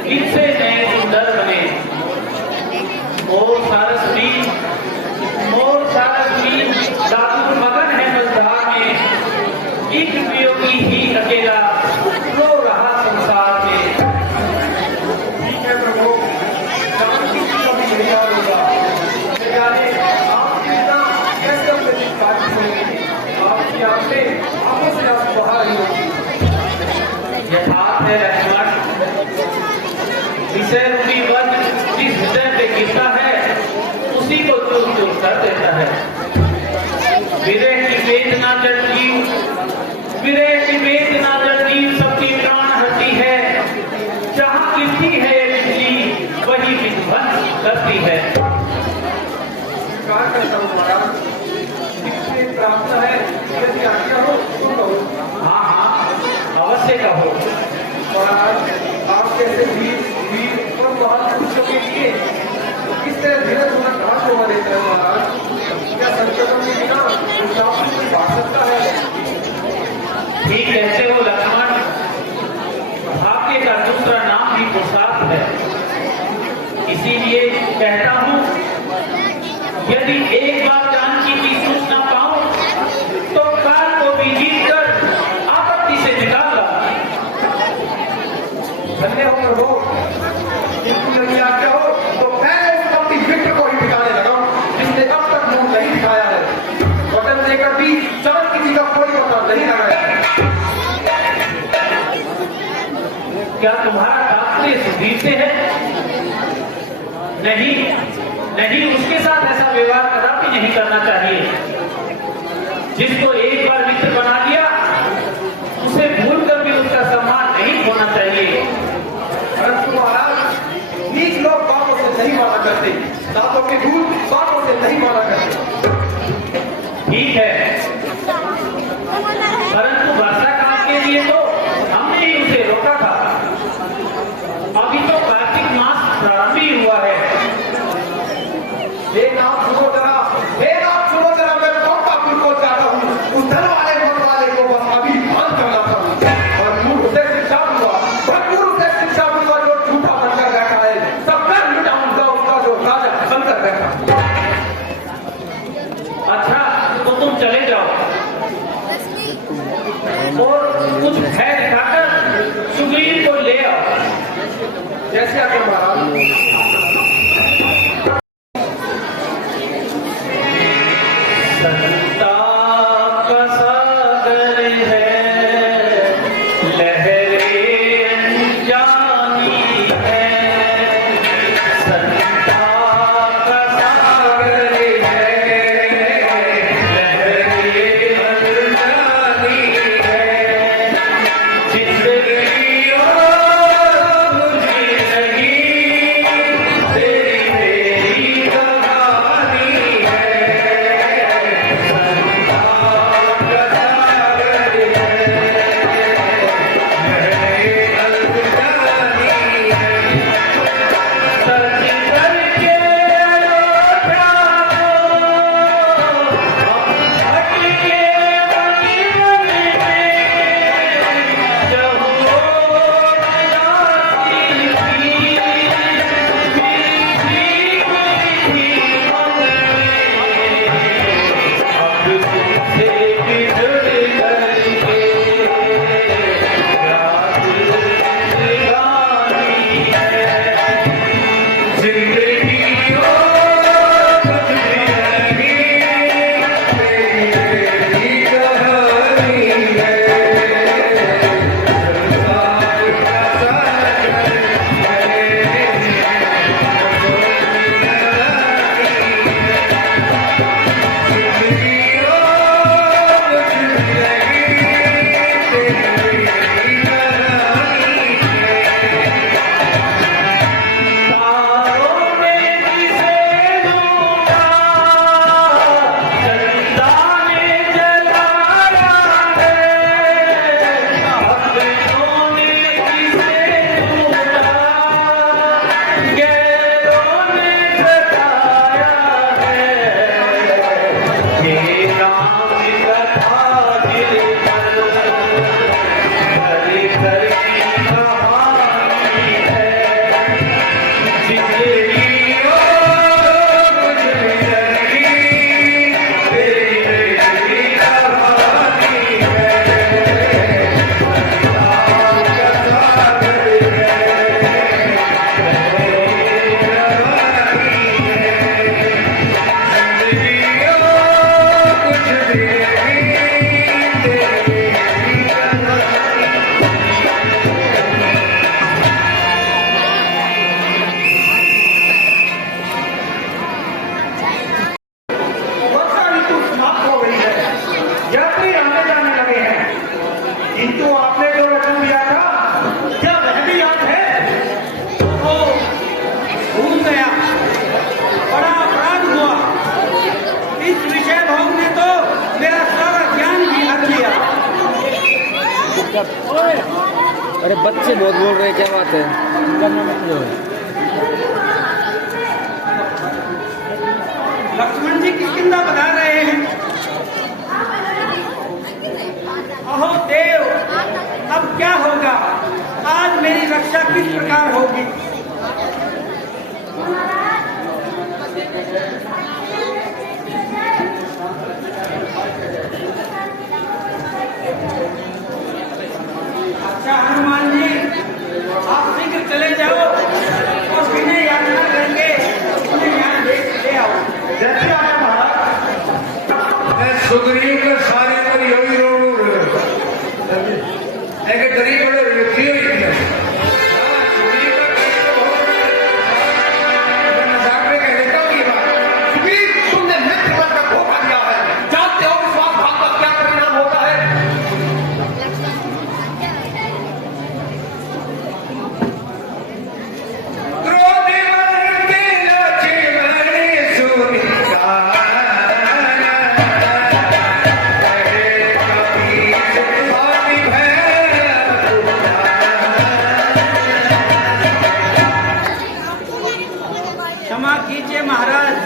इनसे नए सुंदर बने। मोर सारस्वी दादू मगन है मझधार में, एक वियोगी ही अकेला रो रहा संसार में। ठीक है प्रभु, जानकी जी का भी यही हाल होगा। जाने आप चिंता कैसे को चूर चूर कर देता है। विरह की वेदना जड़ जीव, विरह की वेदना जड़ जीव सबकी प्राण हरती है। जहाँ गिरती है बिजली वही विध्वंस करती है। स्वीकार करता हूँ महाराज, इससे प्रार्थना है, यदि आज्ञा हो तो कहो। हाँ हाँ, अवश्य कहो। महाराज, आप जैसे वीर और महान पुरुषों के लिए किस तरह धीरज होना कहाँ शोभा देता है महाराज? क्या संकटों के बिना इंसान कोई भाग सकता है? ठीक कहते हो लक्ष्मण, भाग्य का दूसरा नाम भी पुरुषार्थ है। इसीलिए कहता हूँ, यदि एक बार जानकी की सूचना पाऊं तो काल को भी जीत कर आपत्ति से निकाल ला। धन्य हो प्रभु, किंतु यदि आज्ञा हो तो मैं उस पति विक्र को ही ठिकाने लगाऊं जिसने अब तक मुंह नहीं दिखाया है। वचन देकर भी चरण किसी का कोई पता नहीं लगाया। क्या तुम्हारा तात्पर्य सुधीर से है? नहीं नहीं, उसके साथ ऐसा व्यवहार कदापि नहीं करना चाहिए। जिसको एक बार मित्र बना लिया उसे भूलकर भी उसका सम्मान नहीं होना चाहिए। परंतु महाराज, नीच लोग बातों से नहीं माना करते, दांतों के दूर बातों से नहीं माना करते। ठीक है, परंतु वर्षा काल के लिए तो हमने ही उसे रोका था। अभी तो कार्तिक मास प्रारंभ ही हुआ है। हे नाथ सुनो जरा, मैं कौन पापुर को चाहता हूँ। उस धन वाले मत वाले को बस अभी मान करना था और मूर्ख से शिक्षा दूंगा, भरपूर से शिक्षा दूंगा जो झूठा बनकर बैठा है। सब कर मिटाऊंगा उसका जो राजा बनकर बैठा। अच्छा, तो तुम चले जाओ। अरे बच्चे बहुत बोल रहे हैं, क्या बात है? लक्ष्मण जी किष्किंधा बता रहे हैं। अहो देव, अब क्या होगा? आज मेरी रक्षा किस प्रकार होगी? अच्छा हनुमान जी, आप शीघ्र चले जाओ और बिना यात्रा करके उन्हें यहाँ ले आओ। जैसे आया महाराज। मैं सुग्रीव के सारे पर योगी रोड एक गरीब बड़े व्यक्ति हुई है। सुग्रीव का मैं मजाक में कह देता हूँ ये बात। सुग्रीव, तुमने मित्र बन का धोखा दिया है। जानते हो विश्वासघात का क्या परिणाम होता है? क्षमा कीजिए महाराज,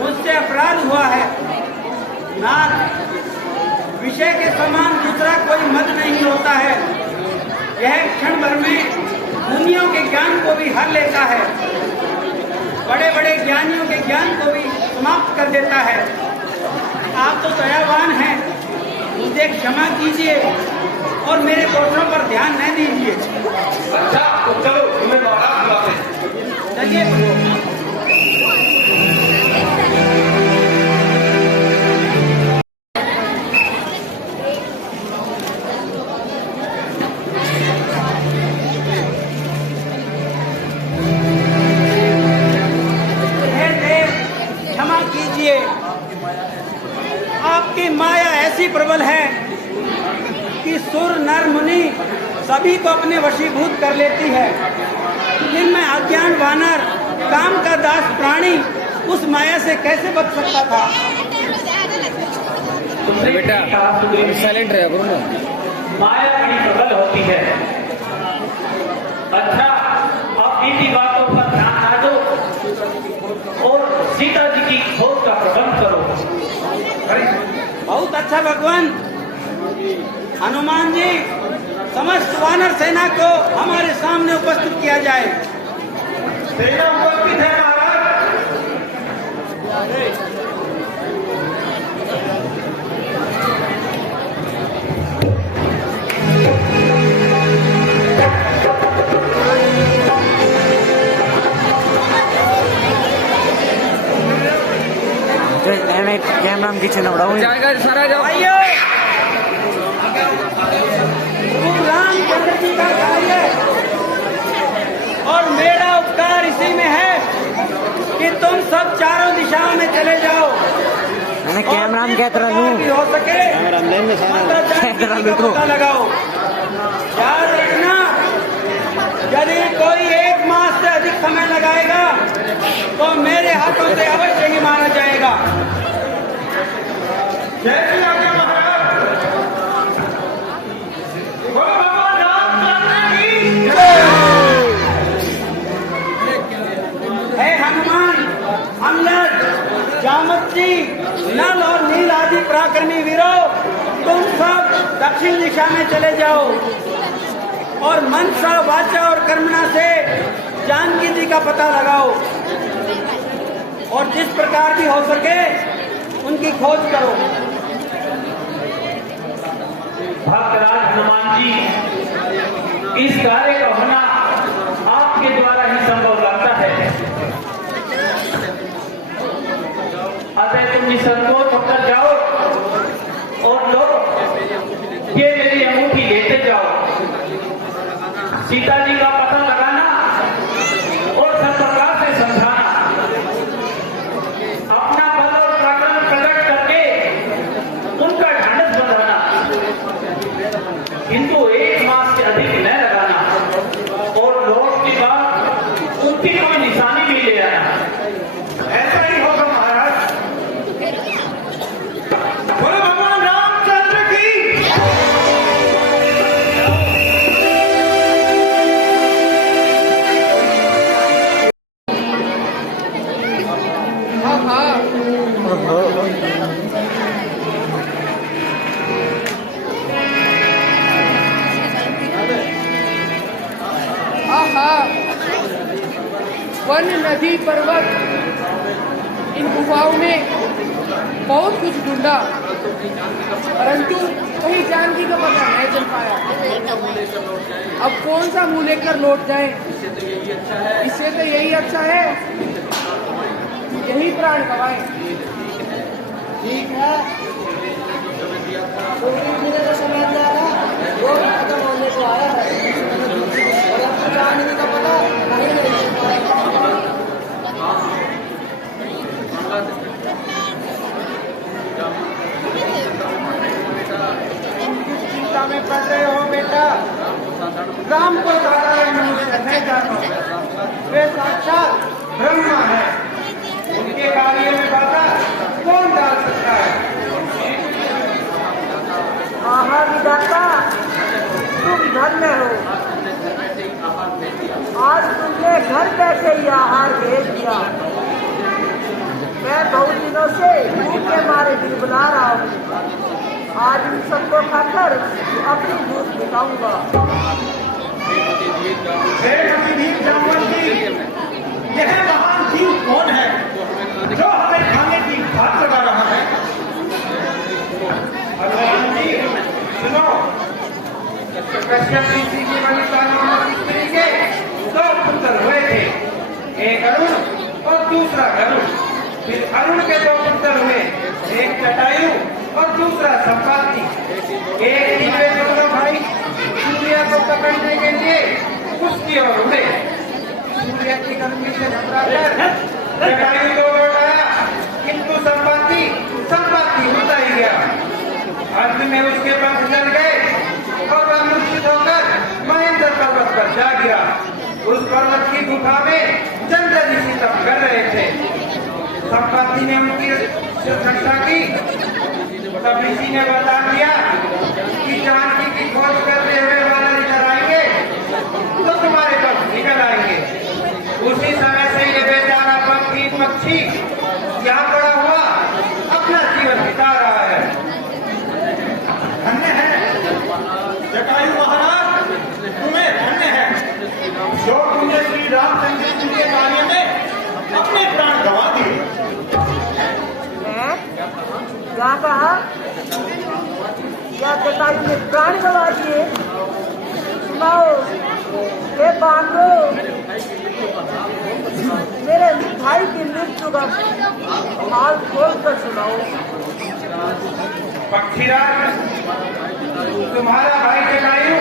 मुझसे अपराध हुआ है। नाथ, विषय के समान दूसरा कोई मत नहीं होता है। यह क्षण भर में मुनियों के ज्ञान को भी हर लेता है, बड़े बड़े ज्ञानियों के ज्ञान को भी समाप्त कर देता है। आप तो दयावान हैं, मुझे क्षमा कीजिए और मेरे दोषों पर ध्यान न दीजिए। अच्छा तो चलो, तुम्हें महाराज बुलाते हैं। चलिए। हे देव, क्षमा कीजिए। आपकी माया ऐसी प्रबल है कि सुर नर मुनि सभी को अपने वशीभूत कर लेती है। जिनमें अज्ञान वानर, काम का दास प्राणी उस माया से कैसे बच सकता था? तुमने बेटा कहा सुग्रीव, साइलेंट रहे करो ना। माया बड़ी प्रबल होती है। अच्छा, अब इन्हीं बातों पर ध्यान ना दो और सीता जी की खोज का प्रबंध करो। बहुत अच्छा भगवान। हनुमान जी, समस्त वानर सेना को हमारे सामने उपस्थित किया जाए। सेना उपस्थित है महाराज। कैमरा में किचन उड़ाऊ जाएगा सारा जाओ। आइए, रामचंद्र जी का कार्य और मेरा उपकार इसी में है कि तुम सब चारों दिशाओं में चले जाओ। मैंने कैमरा में क्या तरह लूं? भी हो सके पता लगाओ। याद रखना, यदि कोई 1 मास से अधिक समय लगाएगा तो मेरे हाथों से अवश्य ही मारा जाएगा। जैसे आया महाराज। बोलो भगवान रामचंद्र की हे हनुमान, अंगद, जामवंती, नल और नील आदि पराक्रमी वीरों, तुम सब दक्षिण दिशा में चले जाओ और मनसा, वाचा और कर्मणा से जानकी जी का पता लगाओ और जिस प्रकार भी हो सके उनकी खोज करो। भक्तराज हनुमान जी, इस कार्य का होना आपके द्वारा ही संभव लगता है। अतः तुम निसंकोच होकर जाओ और लो, ये मेरी अंगूठी लेते जाओ। सीता जी का पता लगाना और सब प्रकार से समझाना, अपना बल और पराक्रम प्रकट करके उनका ढांढस बंधाना, किंतु 1 मास से अधिक न लगाना और लौट के बाद उनकी कोई निशानी भी ले आना। ऐसा ही होगा महाराज। आहा, वन नदी पर्वत, इन गुफाओं में बहुत कुछ ढूंढा, परंतु कहीं जानकी का पता नहीं चल पाया। अब कौन सा मुंह लेकर लौट जाए? इससे तो यही अच्छा है यही प्राण गवाए। ठीक है, मेरे को समझ आ रहा, वो खत्म होने को आया है और अब जानकी का पता नहीं चल पाया। चिंता में पड़ रहे हो बेटा, राम को साधारण मनुष्य नहीं जानो, वे साक्षात ब्रह्मा है, उनके कार्य में बाधा कौन डाल सकता है? आहा विधाता, तुम धन्य हो, आज तुमने घर बैठे ही आहार भेज दिया। मैं बहुत दिनों से भूख के मारे बिलबुला रहा हूँ, आज इन सबको खाकर अपनी भूख मिटाऊंगा। यह महान जीव कौन है जो हमें खाने की बात लगा रहा है? भगवान जी सुनो, कश्यप ऋषि की मणिकार्जुन स्त्री के दो पुत्र हुए थे, एक अरुण और दूसरा गरुड़। फिर अरुण के दो पुत्र हुए, एक जटायु और दूसरा संपाति। एक दिन वे दोनों भाई सूर्य को पकड़ने के लिए उसकी ओर उड़े। सूर्य की गर्मी से घबराकर जटायु को लौटाया, किंतु संपाति होता ही गया। अंत में उसके पंख जल गए और वह मूर्छित होकर महेंद्र पर्वत पर जा गिरा। उस पर्वत की गुफा में चंद्र ऋषि तप कर रहे थे। संपाति ने उनकी रक्षा की, तब ऋषि ने बता दिया कि जानकी की खोज करते हुए वानर इधर आएंगे तो तुम्हारे पंख निकल आएंगे। उसी समय से ये बेचारा पक्षी यहाँ पड़ा हुआ अपना जीवन बिता रहा है। धन्य है जटायु महाराज, तुम्हें धन्य है जो तुमने श्री रामचंद्र जी के कार्य में अपने प्राण गंवा दिए। क्या कहा? क्या जटायु ने प्राण गंवा दिए? सुनाओ, हे बांधो, मेरे भाई की मृत्यु का हाल खोल कर सुनाओ। पक्षीराज, तुम्हारा भाई जटायु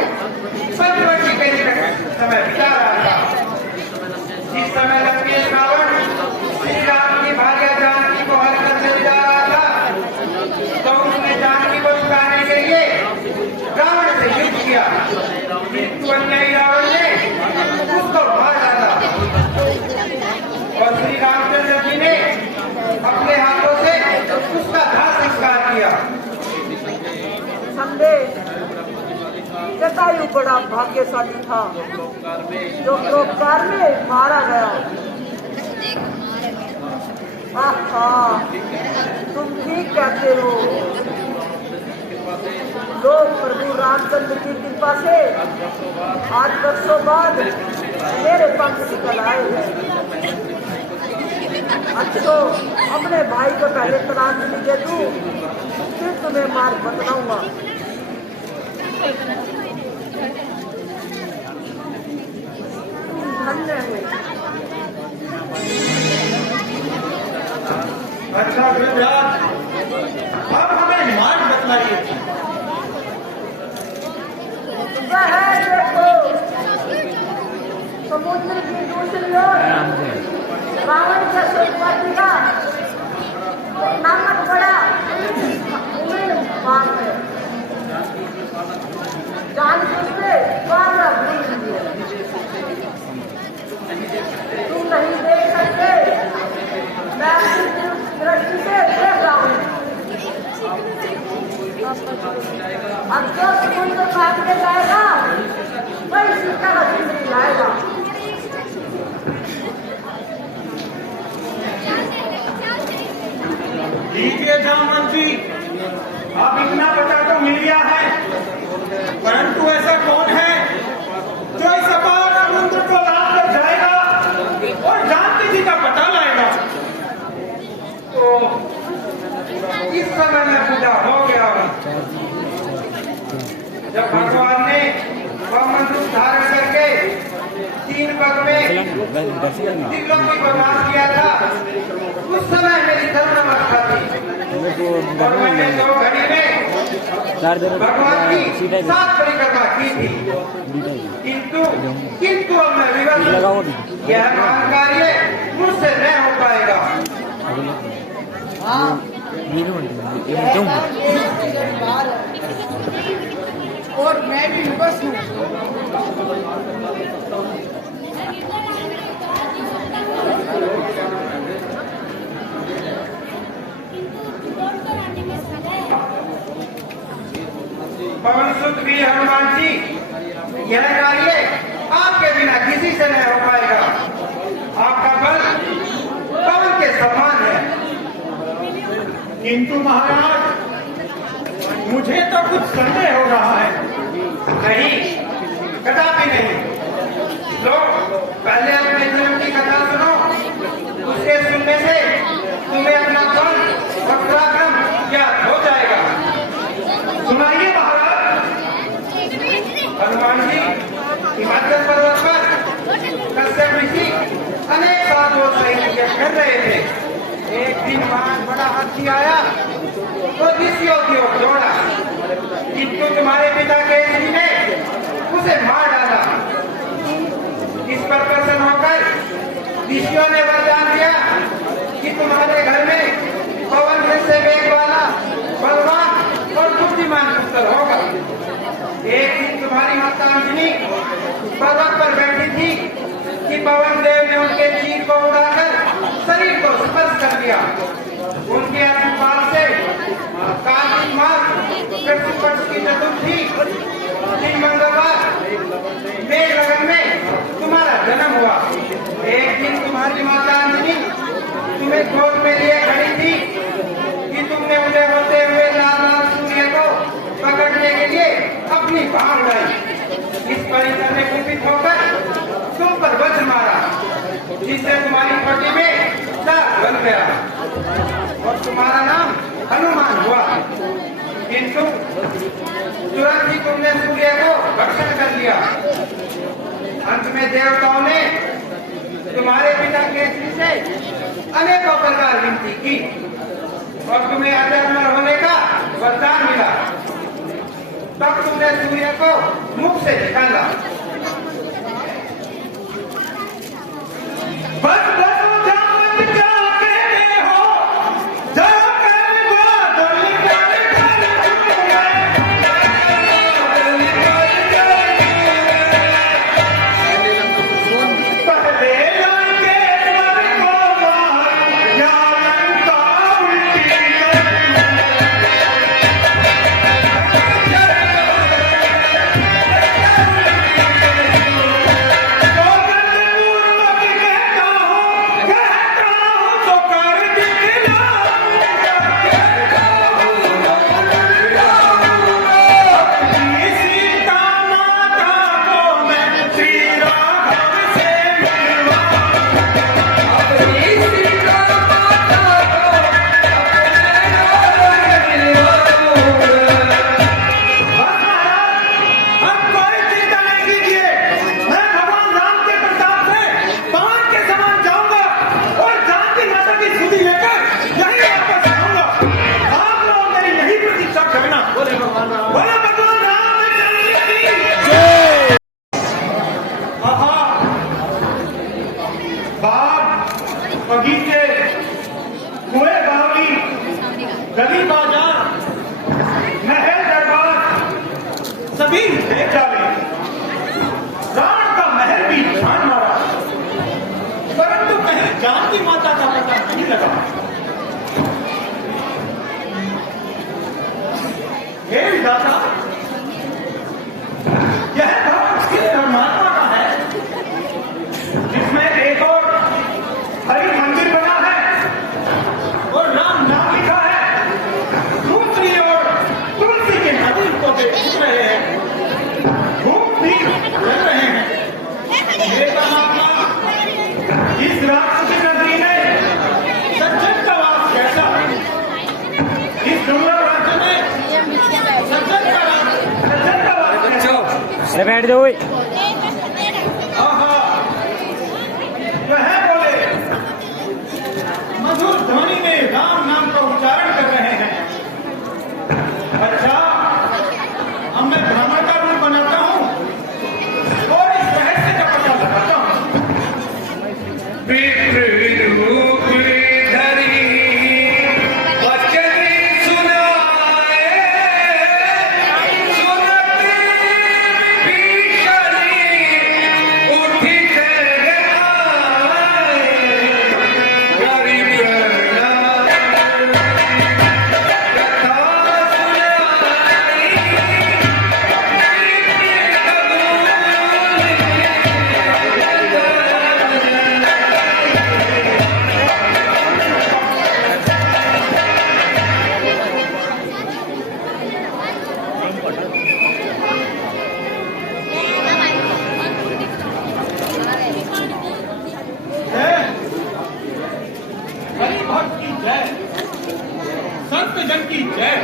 पंचवटी के समय बिता रहा था। जिस समय लंकेश रावण श्री राम की भार्या जानकी को हर कर ले जा रहा था, तो उसने जानकी को छुड़ाने के लिए रावण से युद्ध किया, किंतु अन्यायी रावण ने उसको मार डाला और श्री रामचंद्र जी ने अपने हाथों से उसका दाह संस्कार किया। संदेश, जटायु बड़ा भाग्यशाली था जो परोपकार में मारा गया। आहा, तुम ठीक कहते हो। लोग प्रभु रामचंद्र की कृपा से आज वर्षों बाद मेरे पंख निकल आए हैं। अच्छो, अपने भाई को पहले श्रद्धांजलि दे दूं, फिर तुम्हें मार्ग बतलाऊंगा। धन्य है। अच्छा गुजरात, अब हमें मार्ग बतलाइए। देखो, समुद्र की दूसरी ओर रावण के सोमवती का नामक बड़ा बाग है। जानकी से बारह भरी है, तुम नहीं देख सकते, मैं दृष्टि से देख रहा हूँ। अब जो समुद्र भागने जाएगा वही सीता का जिंदगी लाएगा। लीजिए जामन जी, आप इतना पता तो मिल गया है, परंतु ऐसा कौन है जो इस अपार समुद्र को लाद कर जाएगा और जानकी जी का पता लाएगा? तो इस समय मैं बूढ़ा हो गया हूँ। जब भगवान ने वामन रूप धारण करके 3 पग में दिलों की बर्बाद किया था, उस समय मेरी धर्मावस्था थी और मैंने 2 घड़ी में भगवान की 7 परिक्रमा की थी। किंतु अब मैं विवश, यह महान कार्य मुझसे न हो पाएगा। और मैं भी विवश हूँ। पवन सुत भी हनुमान जी, यह कार्य आपके बिना किसी से नहीं हो पाएगा। आपका बल पवन के समान है। किंतु महाराज, मुझे तो कुछ संदेह हो रहा है। नहीं, कदापि नहीं। लो, पहले अपने जन्म की कथा सुनो, उसके सुनने से तुम्हें अपना बल और पराक्रम ज्ञात हो जाएगा। सुनाइए महाराज। हनुमान जी हिमाचल पर्वत पर कश्यप ऋषि अनेक साधुओं से यज्ञ कर रहे थे। एक दिन वहां बड़ा हाथी आया तो ऋषियों की ओर दौड़ा, किंतु तुम्हारे पिता केसरी ने उसे मार डाला। इस पर प्रसन्न होकर ऋषियों ने वरदान दिया कि तुम्हारे घर में पवन से वेग वाला, बलवान और बुद्धिमान पुत्र होगा। एक दिन तुम्हारी माता अंजनी पर्वत पर बैठी थी कि पवन देव ने उनके चीर को उड़ाकर शरीर को स्पर्श कर दिया। उनके आशीर्वाद से कार्तिक मास कृष्ण पक्ष की चतुर्थी दिन मंगलवार मेघ लगन में तुम्हारा जन्म हुआ। एक दिन तुम्हारी माता अंजनी तुम्हें गोद में लिए खड़ी थी कि तुमने उन्हें होते हुए लाल लाल सूर्य को पकड़ने के लिए अपनी बाण लाई। इस परिकर ने कुपित होकर तुम पर वज्र मारा, जिससे तुम्हारी पट्टी में दाग बन गया और तुम्हारा नाम हनुमान हुआ। किंतु तुरंत ही तुमने सूर्य को भक्षण कर लिया। अंत में देवताओं ने तुम्हारे पिता केसरी से अनेकों प्रकार विनती की और तुम्हें अजर होने का वरदान मिला। तब तुमने सूर्य को मुख से निकाला। बस बस जामन क्या कहते हो, जाकर बादल पहले लंके पर को मार, या लंका उल्टी कर। अरे बैठ जाओ भाई। आहा, वह बोले मधुर ध्वनि में राम नाम का उच्चारण कर रहे हैं। अच्छा, अब मैं ब्राह्मण का रूप बनाता हूँ और इस रहस्य का पता लगाता हूँ। रूप धरी वचन सुनाए, सुनते भीषणी उठी कर आए, गरीब कथा हरि भक्त की जय, संत जन की जय।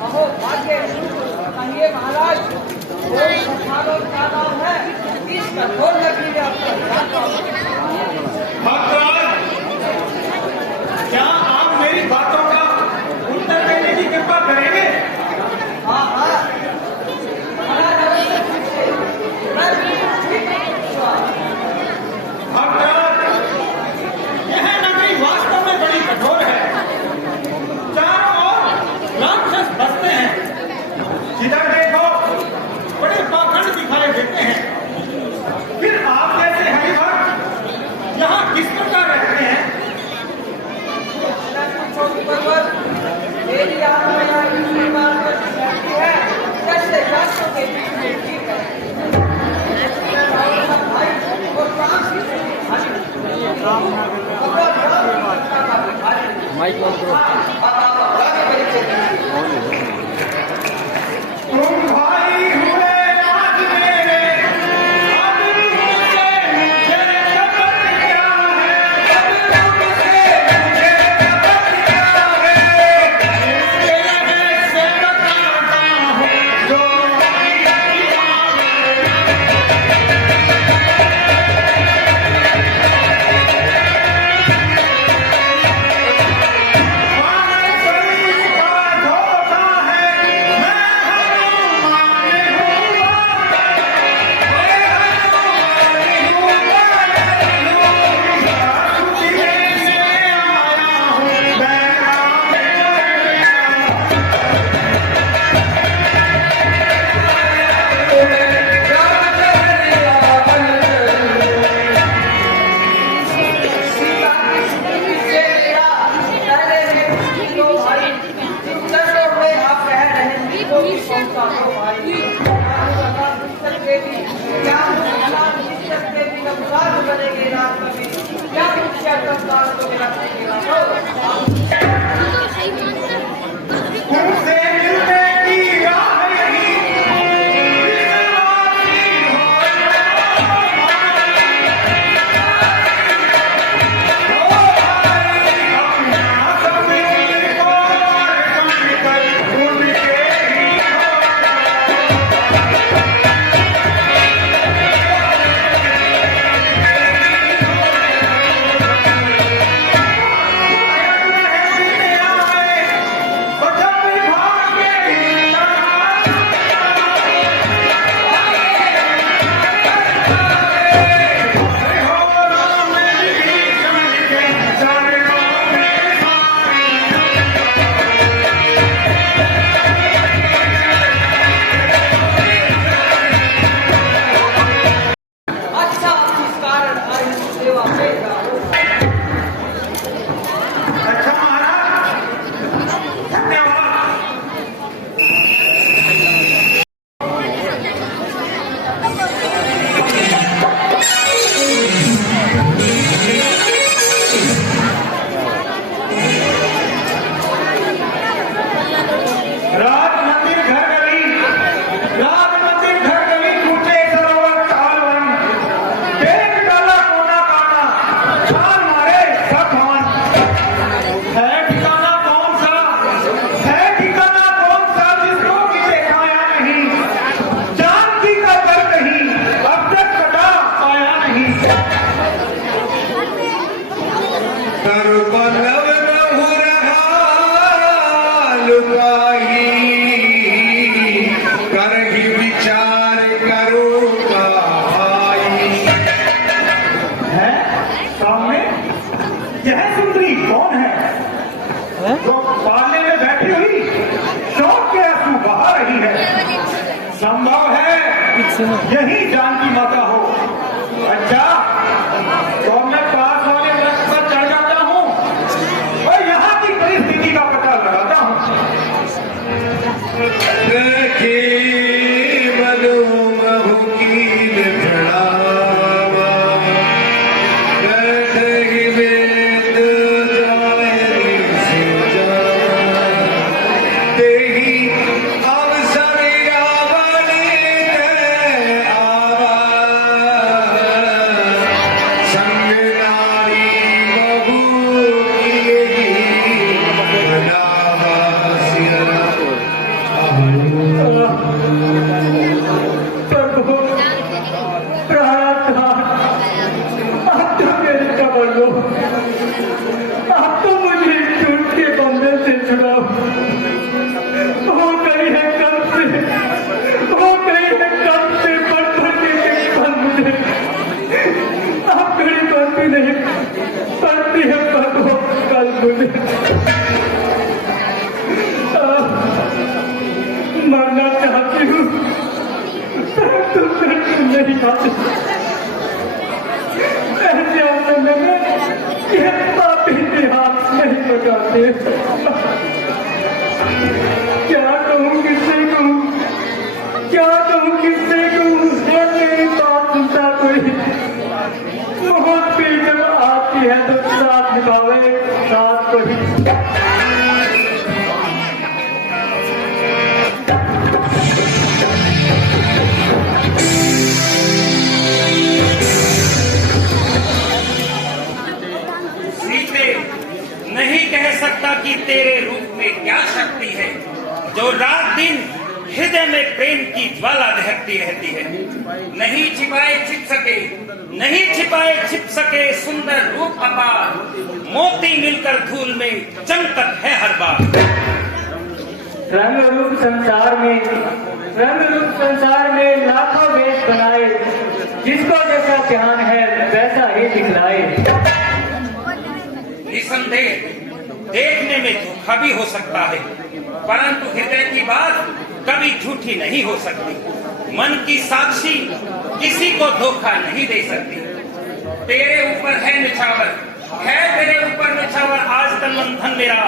अहो भाग्य कहिए महाराज, कोई संसारों का नाम है, इस कठोर लकड़ी में आपका भक्तराज, क्या आप मेरी बातों का उत्तर देने की कृपा करेंगे? हाँ हाँ भक्तराज, यह नगरी वास्तव में बड़ी कठोर है। चारों ओर राक्षस बसते हैं, जिधर देखो बड़े पाखंड दिखाई देते हैं। फिर आप जैसे हरिभक्त यहाँ किस प्रकार रहते हैं? छोटी पर्वत मेरी आत्मा इसी बात पर कहती है, जैसे रास्तों के बीच में ठीक है। भाई और काम की माइक ऑन करो। तुम भाई हुए आज मेरे, अब तुमसे मुझे शपथ क्या है? अब तुमसे मुझे शपथ क्या है? इससे बताता हूँ जो तुमसे मिलने की राह यही, अच्छा इस कारण आज सेवा में अच्छा महाराज, धन्यवाद। राज मंदिर घर गली, राज मंदिर घर गली, कूचे सरोवर कालवन, देख डाला कोना काना, सामने यह सुंदरी कौन है जो पाले में बैठी हुई शौक के आंसू बहा रही है? संभव है यही जानकी माता हो। अच्छा, तो मैं पास वाले वृक्ष पर चढ़ जाता हूँ और यहाँ की परिस्थिति का पता लगाता हूँ। मरना चाहती हूँ तो नहीं खाती। ऐसे आने में ये पापी के हाथ नहीं लगाते। क्या कहूँ किससे कहूँ, क्या कहूँ किससे कहूँ? मेरी बात सुनता कोई बहुत पीठ आती है तो साथ निभावे साथ कोई। नहीं कह सकता कि तेरे रूप में क्या शक्ति है जो रात दिन हृदय में प्रेम की ज्वाला दहकती रहती है। नहीं छिपाए छिप सके, नहीं छिपाए छिप सके सुंदर रूप अपार, मोती मिलकर धूल में चमकत है हर बार। रंग रूप संसार में, रंग रूप संसार में लाखों वेश बनाए, जिसको जैसा ध्यान है वैसा ही दिखलाए। निसंदेह देखने में धोखा भी हो सकता है, परंतु हृदय की बात कभी झूठी नहीं हो सकती। मन की साक्षी किसी को धोखा नहीं दे सकती। तेरे ऊपर है निछावर, है तेरे ऊपर निछावर आज तन मन धन मेरा,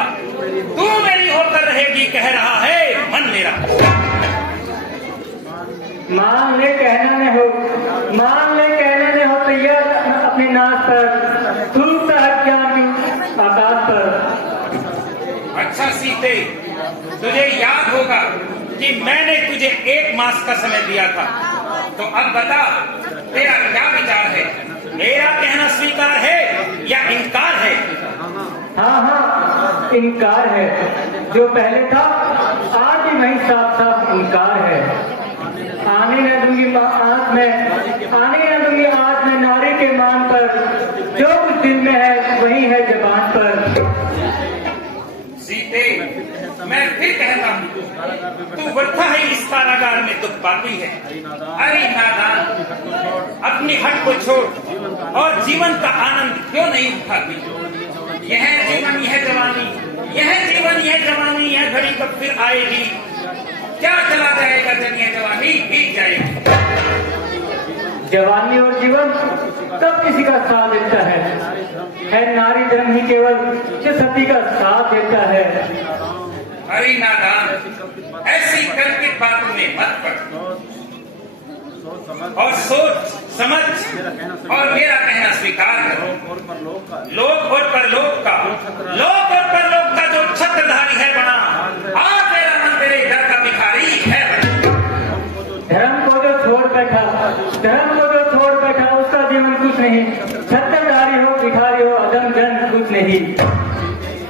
तू मेरी होकर रहेगी कह रहा है मन मेरा। मान ले कहना में हो, मान ले कहने में हो तैयार अपनी नाश पर, धूप हट जानी आकाश पर। अच्छा सीते, तुझे याद होगा कि मैंने तुझे 1 मास का समय दिया था, तो अब बता तेरा क्या विचार है? मेरा कहना स्वीकार है या इनकार है? हाँ हाँ इनकार है, जो पहले था आज ही वही साफ साफ इनकार है। आने न दूंगी आंख में, आने न दूंगी आंख में नारी के मान पर, जो कुछ दिल में है वही है जबान पर। सीते, मैं फिर कहता हूँ तू वृथा ही इस कारागार में दुख पाती है। अरे नादान, अपनी हट को छोड़ और जीवन का आनंद क्यों नहीं उठाती? यह जीवन, यह जवानी, यह जीवन, यह जवानी, यह घड़ी कब फिर आएगी? क्या चला जाएगा जब यह जवानी बीत जाएगी? जवानी और जीवन तब किसी का साथ देता है नारी धर्म ही केवल जो सती का साथ देता है। अरे नादान, ऐसी कल्पित बातों में मत पड़ और सोच समझ और मेरा कहना स्वीकार करो। लोक और परलोक का, लोक और परलोक का जो छत्रधारी है बना, आज मेरा मन तेरे घर का भिखारी है। धर्म को जो छोड़ बैठा, धर्म को जो छोड़ बैठा उसका जीवन कुछ नहीं, छत्रधारी हो भिखारी हो अदम जन कुछ नहीं।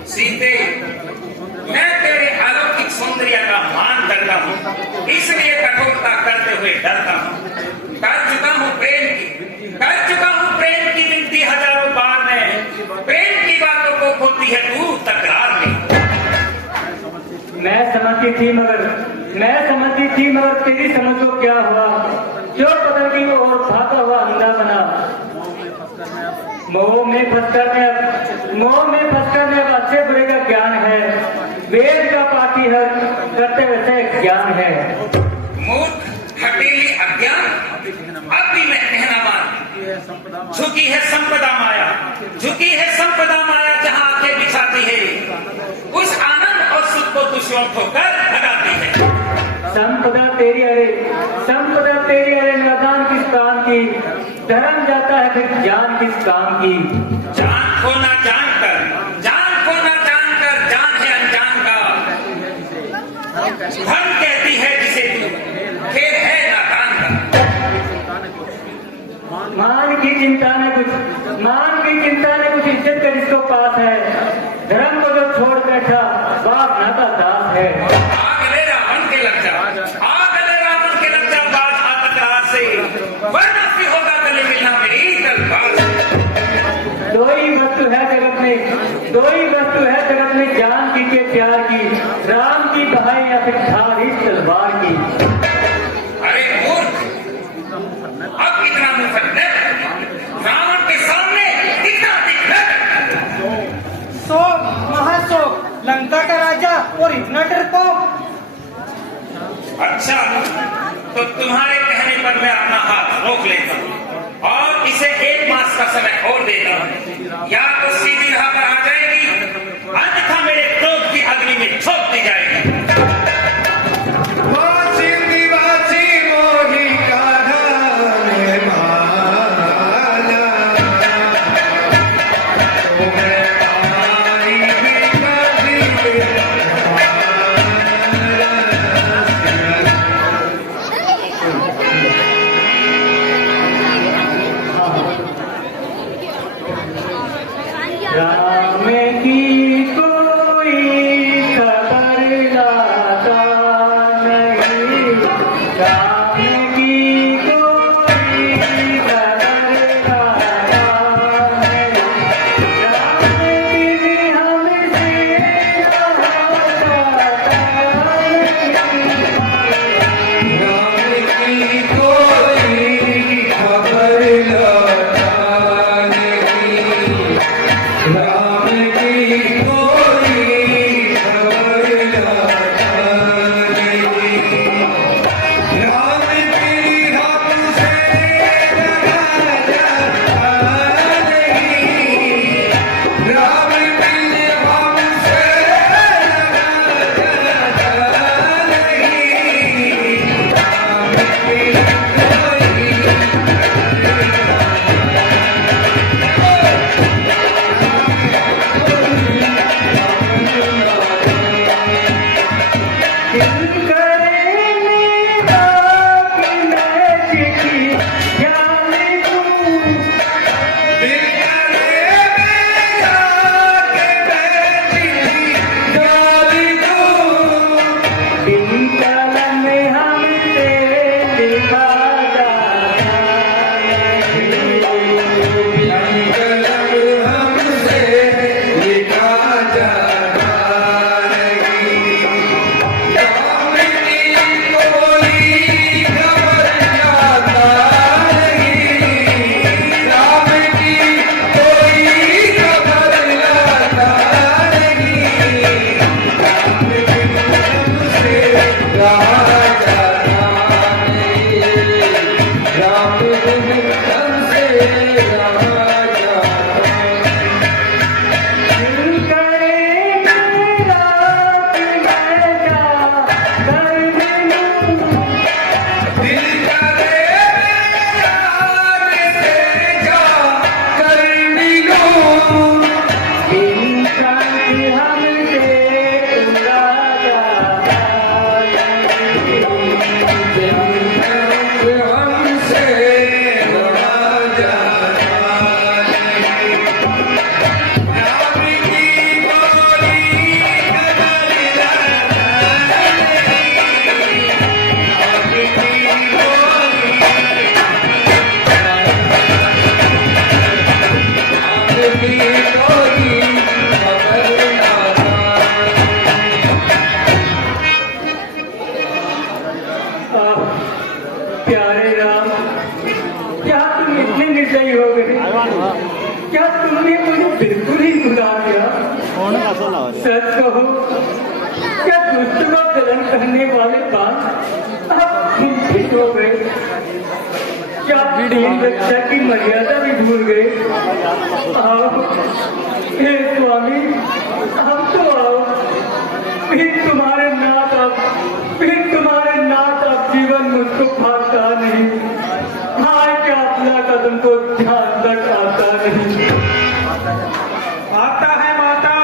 सीते, मैं तेरे अलौकिक सौंदर्य का मान करता हूँ, इसलिए कठोरता करते हुए डरता हूँ। कर चुका हूँ प्रेम की, कर चुका हूँ प्रेम की गिनती हजारों बार में, प्रेम की बातों को खोती है तू तकरार में। मैं समझती थी मगर तेरी समझ को क्या हुआ, जो पता की और भागा हुआ अंधा बना। मोह में फंसकर में अच्छे बुरे का ज्ञान है, वेद का पाठी है करते वैसे ज्ञान है। मूर्ख हठीली अज्ञान, अब भी मैं कहना मान। झुकी है संपदा माया, झुकी है संपदा माया, जहां आंखें बिछाती है उस आनंद और सुख को दुश्मन ठोकर लगाती है। संपदा तेरी अरे नादान किस काम की, धर्म जाता है फिर ज्ञान किस काम की। जान को ना जानकर जान है अनजान का, धन कहती है जिसे तू, खेद है नादान का। मान की चिंता में कुछ इज्जत का जिसको पास है, धर्म को जो छोड़ बैठा बाप ना का दास है। आग ले रावण के लग जा बाज आतंकराज से, वरना फिर होगा गले मिलना मेरी तलवार से। दो ही वस्तु है जगत में, जान की के प्यार की, राम की बहाई या फिर धार इस तलवार की। अरे मूर्ख, अब कितना मुफद्दल, रावण के सामने कितना दिक्कत। शोक महाशोक, लंका का राजा और इतना डरपोक। अच्छा, तो तुम्हारे कहने पर मैं अपना हाथ रोक लेता हूँ और इसे 1 मास का समय और देता हूँ, या तो सीधी राह पर आ जाएगी, अन्यथा मेरे क्रोध की अग्नि में झोंक दी जाएगी। राम की कोई खबर लाता नहीं, राम की कोई खबर लाता नहीं, राम की हमसे क्या तुमने मुझे बिल्कुल ही भुला दिया? सच कहो, क्या दुष्ट को जलन करने वाले बात अब कुंठित हो गए? क्या तीन बच्चा की मर्यादा भी भूल गए? आओ हे स्वामी, अब तो आओ। फिर तुम्हारे नाथ अब जीवन मुझको भागता नहीं। हाय क्या अपना कदम को ध्यान तक आता नहीं। आता है माता,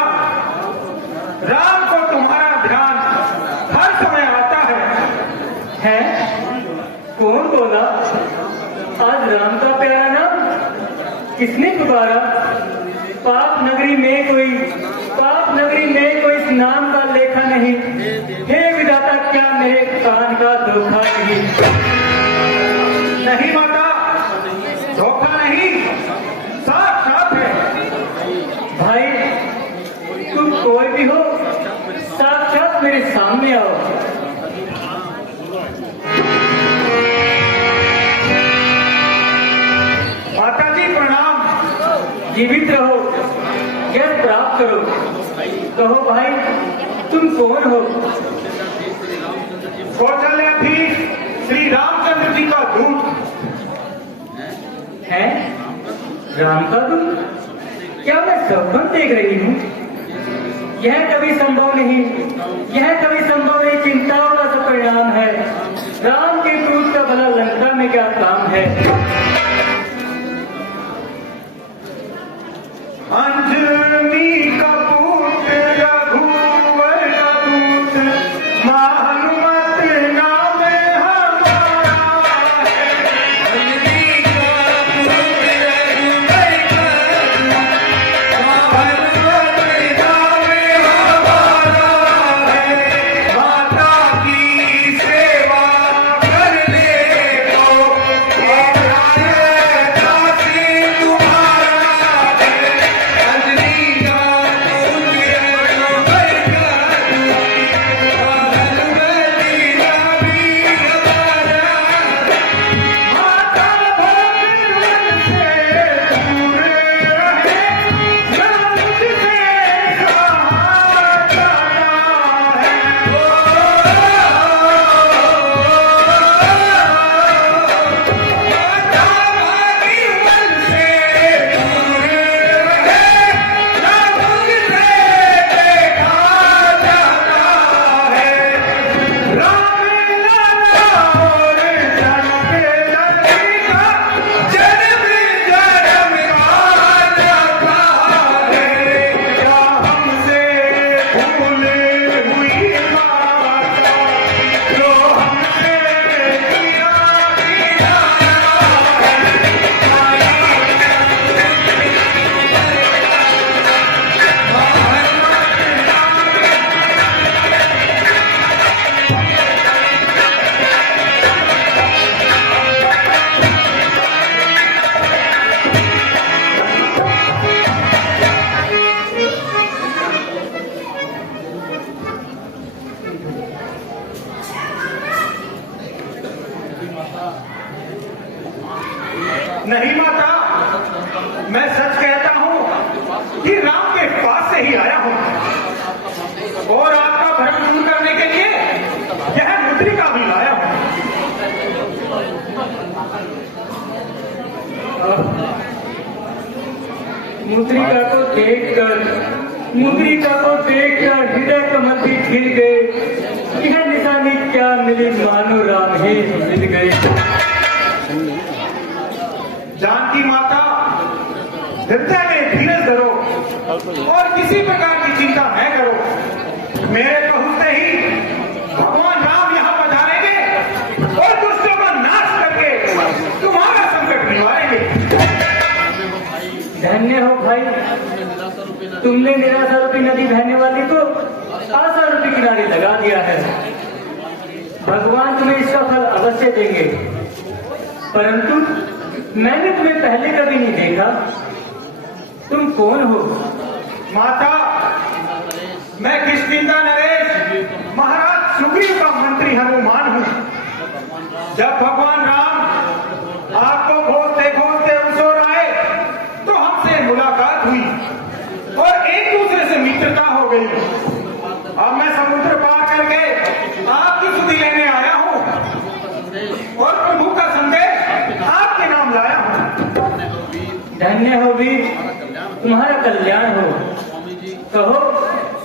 राम को तुम्हारा ध्यान हर समय आता है। कौन बोला? आज राम का प्यारा नाम किसने पुकारा? पाप नगरी में कोई इस नाम का लेखा नहीं। हे विधाता, क्या मेरे कान का धोखा नहीं? नहीं माता, धोखा नहीं, साक्षात है। भाई तुम कोई भी हो, साक्षात मेरे सामने आओ। माता जी प्रणाम। जीवित रहो, यश प्राप्त करो। कहो भाई, तुम कौन हो? कौशल्याधीश श्री रामचंद्र जी का दूत है। राम का दूत? क्या मैं स्वप्न देख रही हूँ? यह कभी संभव नहीं, चिंताओं का सब परिणाम है। राम के दूत का भला लंका में क्या काम है? अंजनी का पुत्र रघुवर का दूत, मां हनुमत नाम हमारा है। अंजनी का पुत्र रघुवर का दूत, मां हनुमत नाम हमारा है। माता की सेवा करने को एक दासी तुम्हारा है। अंजनी का पुत्र रघुवर का दूत, मां हनुमति नाम हमारा है। माता भगवान से दूर रहे, राम से सहारा नहीं माता, मैं सच कहता हूं कि राम के पास से ही आया हूं और आपका भ्रम दूर करने के लिए यह मुद्रिका भी लाया हूं। मुद्रिका को देखकर हृदय कमल भी खिल गए। यह निशानी क्या मिली, मानो राम ही मिल गए। जानकी माता, हृदय में धीरज धरो और किसी प्रकार की चिंता न करो। मेरे पहुंचते ही भगवान राम यहाँ पधारेंगे और दुष्टों का नाश करके तुम्हारा संकट निवारेंगे। धन्य हो भाई, तुमने निराशा रूपी नदी बहने वाली को आशा रूपी किनारे लगा दिया है। भगवान तुम्हें इसका फल अवश्य देंगे, परंतु मैंने तुम्हें पहले कभी नहीं देखा। तुम कौन हो? माता, मैं किष्किंधा नरेश महाराज सुग्रीव का मंत्री हनुमान हूँ। जब भगवान राम आपको खोजते खोजते उस ओर आए तो हमसे मुलाकात गई। अब मैं समुद्र पार करके आपकी स्तुति लेने आया हूँ और प्रभु का संदेश आपके नाम लाया हूँ। धन्य हो वीर, तुम्हारा कल्याण हो। कहो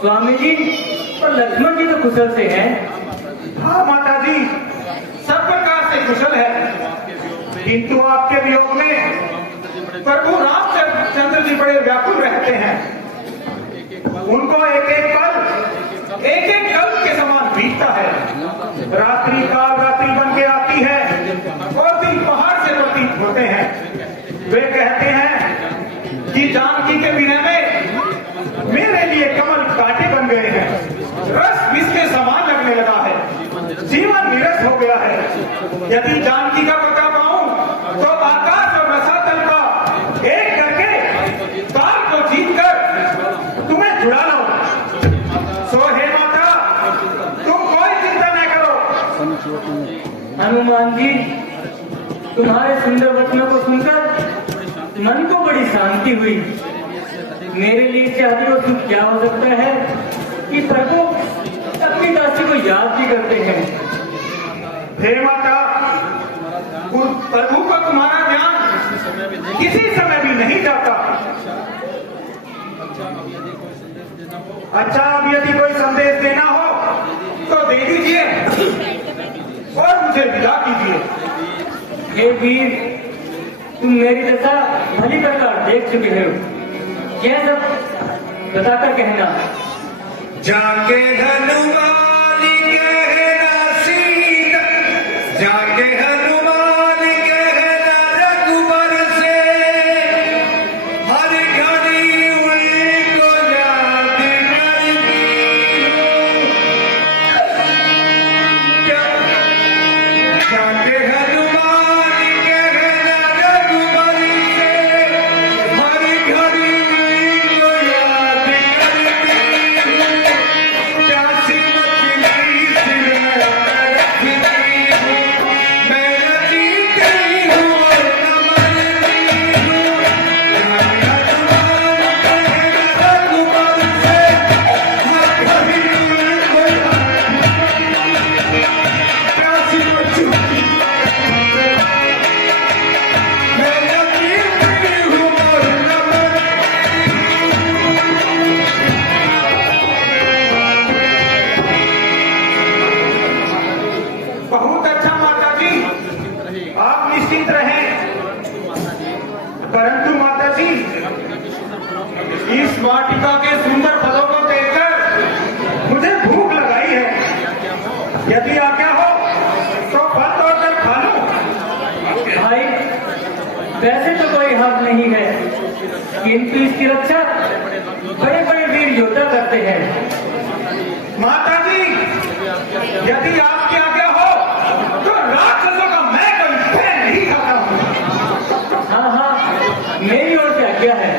स्वामी जी और लक्ष्मण जी तो कुशल से हैं। हाँ माता जी, सब प्रकार से कुशल है, किंतु आपके वियोग में प्रभु रामचंद्र जी बड़े व्याकुल रहते हैं। उनको एक एक कल के समान बीतता है। रात्रि काल रात्रि बन के आती है और दिन पहाड़ से प्रतीत होते हैं। वे कहते हैं कि जानकी के विनय में मेरे लिए कमल कांटे बन गए हैं, रस विष के समान लगने लगा है, जीवन विरस हो गया है। यदि जानकी का पता पाऊं तो आकाश और रसातल का एक करके काल को जीतकर तुम्हें जुड़ा लाऊं। सो हे माता, तुम कोई चिंता न करो। हनुमान जी, तुम्हारे सुंदर वचनों को सुनकर मन को बड़ी शांति हुई। मेरे लिए चाहते हो सुख क्या हो सकता है कि प्रभु अपनी दासी को याद भी करते हैं। हे माता, प्रभु को तुम्हारा ज्ञान किसी समय भी नहीं जाता। अच्छा, अब यदि कोई संदेश देना हो तो दे दीजिए और मुझे विदा कीजिए। हे वीर, तुम मेरी दशा भली प्रकार देख चुके हो। यह सब बताकर कहना। जाके हनुमान कहना सीता, जाके हनुमान कहना रघुबर से, हर घड़ी उनको याद करती हूँ। जाके हनुमान कहना रघुबर से, हर घड़ी उनको याद करती हूँ। प्यासी मछली सिर में रखती हूँ, मैं नचीती हूँ और न मरती हूँ। जाके हनुमान कहना रघुबर से, हर घड़ी उनको याद करती हूँ। प्यासी मछली मैं नचीती हूँ और न बहुत अच्छा माता जी, आप निश्चिंत रहें। परंतु माता जी, इस वाटिका के सुंदर फलों को देखकर मुझे भूख लगाई है। यदि आज्ञा हो तो फल तोड़कर खा लूं। भाई, वैसे तो कोई हक नहीं है, किंतु इसकी रक्षा बड़े बड़े वीर योद्धा करते हैं। माता जी, यदि आपकी आज्ञा हो तो राक्षसों का मैं कोई भय नहीं खाता हूँ। हाँ हाँ, मेरी ओर से आज्ञा है।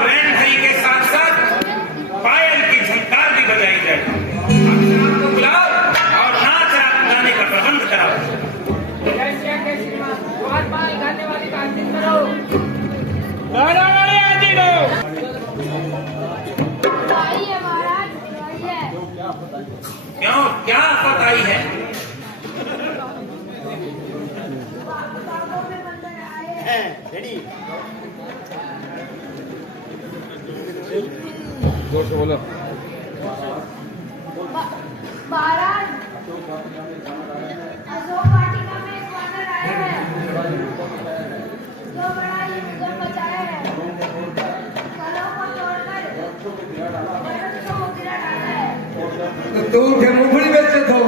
अब रैन भरी के साथ साथ पायल की झंकार भी बजाई जाए। अफसरान को बुलाओ और नाच गाने का प्रबंध कराओ। गाने वाली का अंतिम करो। आई है महाराज, आई है। क्यों, क्या आफत आई है? बागों में बंदर आए हैं। जोर से बोलो। महाराज, अशोक वाटिका में एक वानर आया है जो बड़ा ही उद्यम मचाया है। फलों को तोड़कर बरस को गिरा डाला है तो तू फिर मूंगफली बेचते थे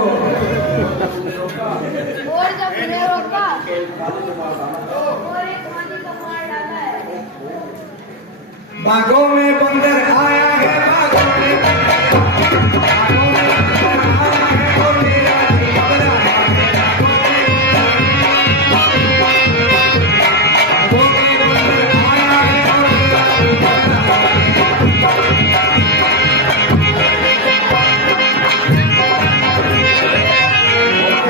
और जब उन्हें रोका और एक हाथी को मार डाला है। बागों में बंदर आया है, बागों में बंदर आया है और मेरा दिल घबराया है। बागों में बंदर आया है और मेरा दिल घबराया है।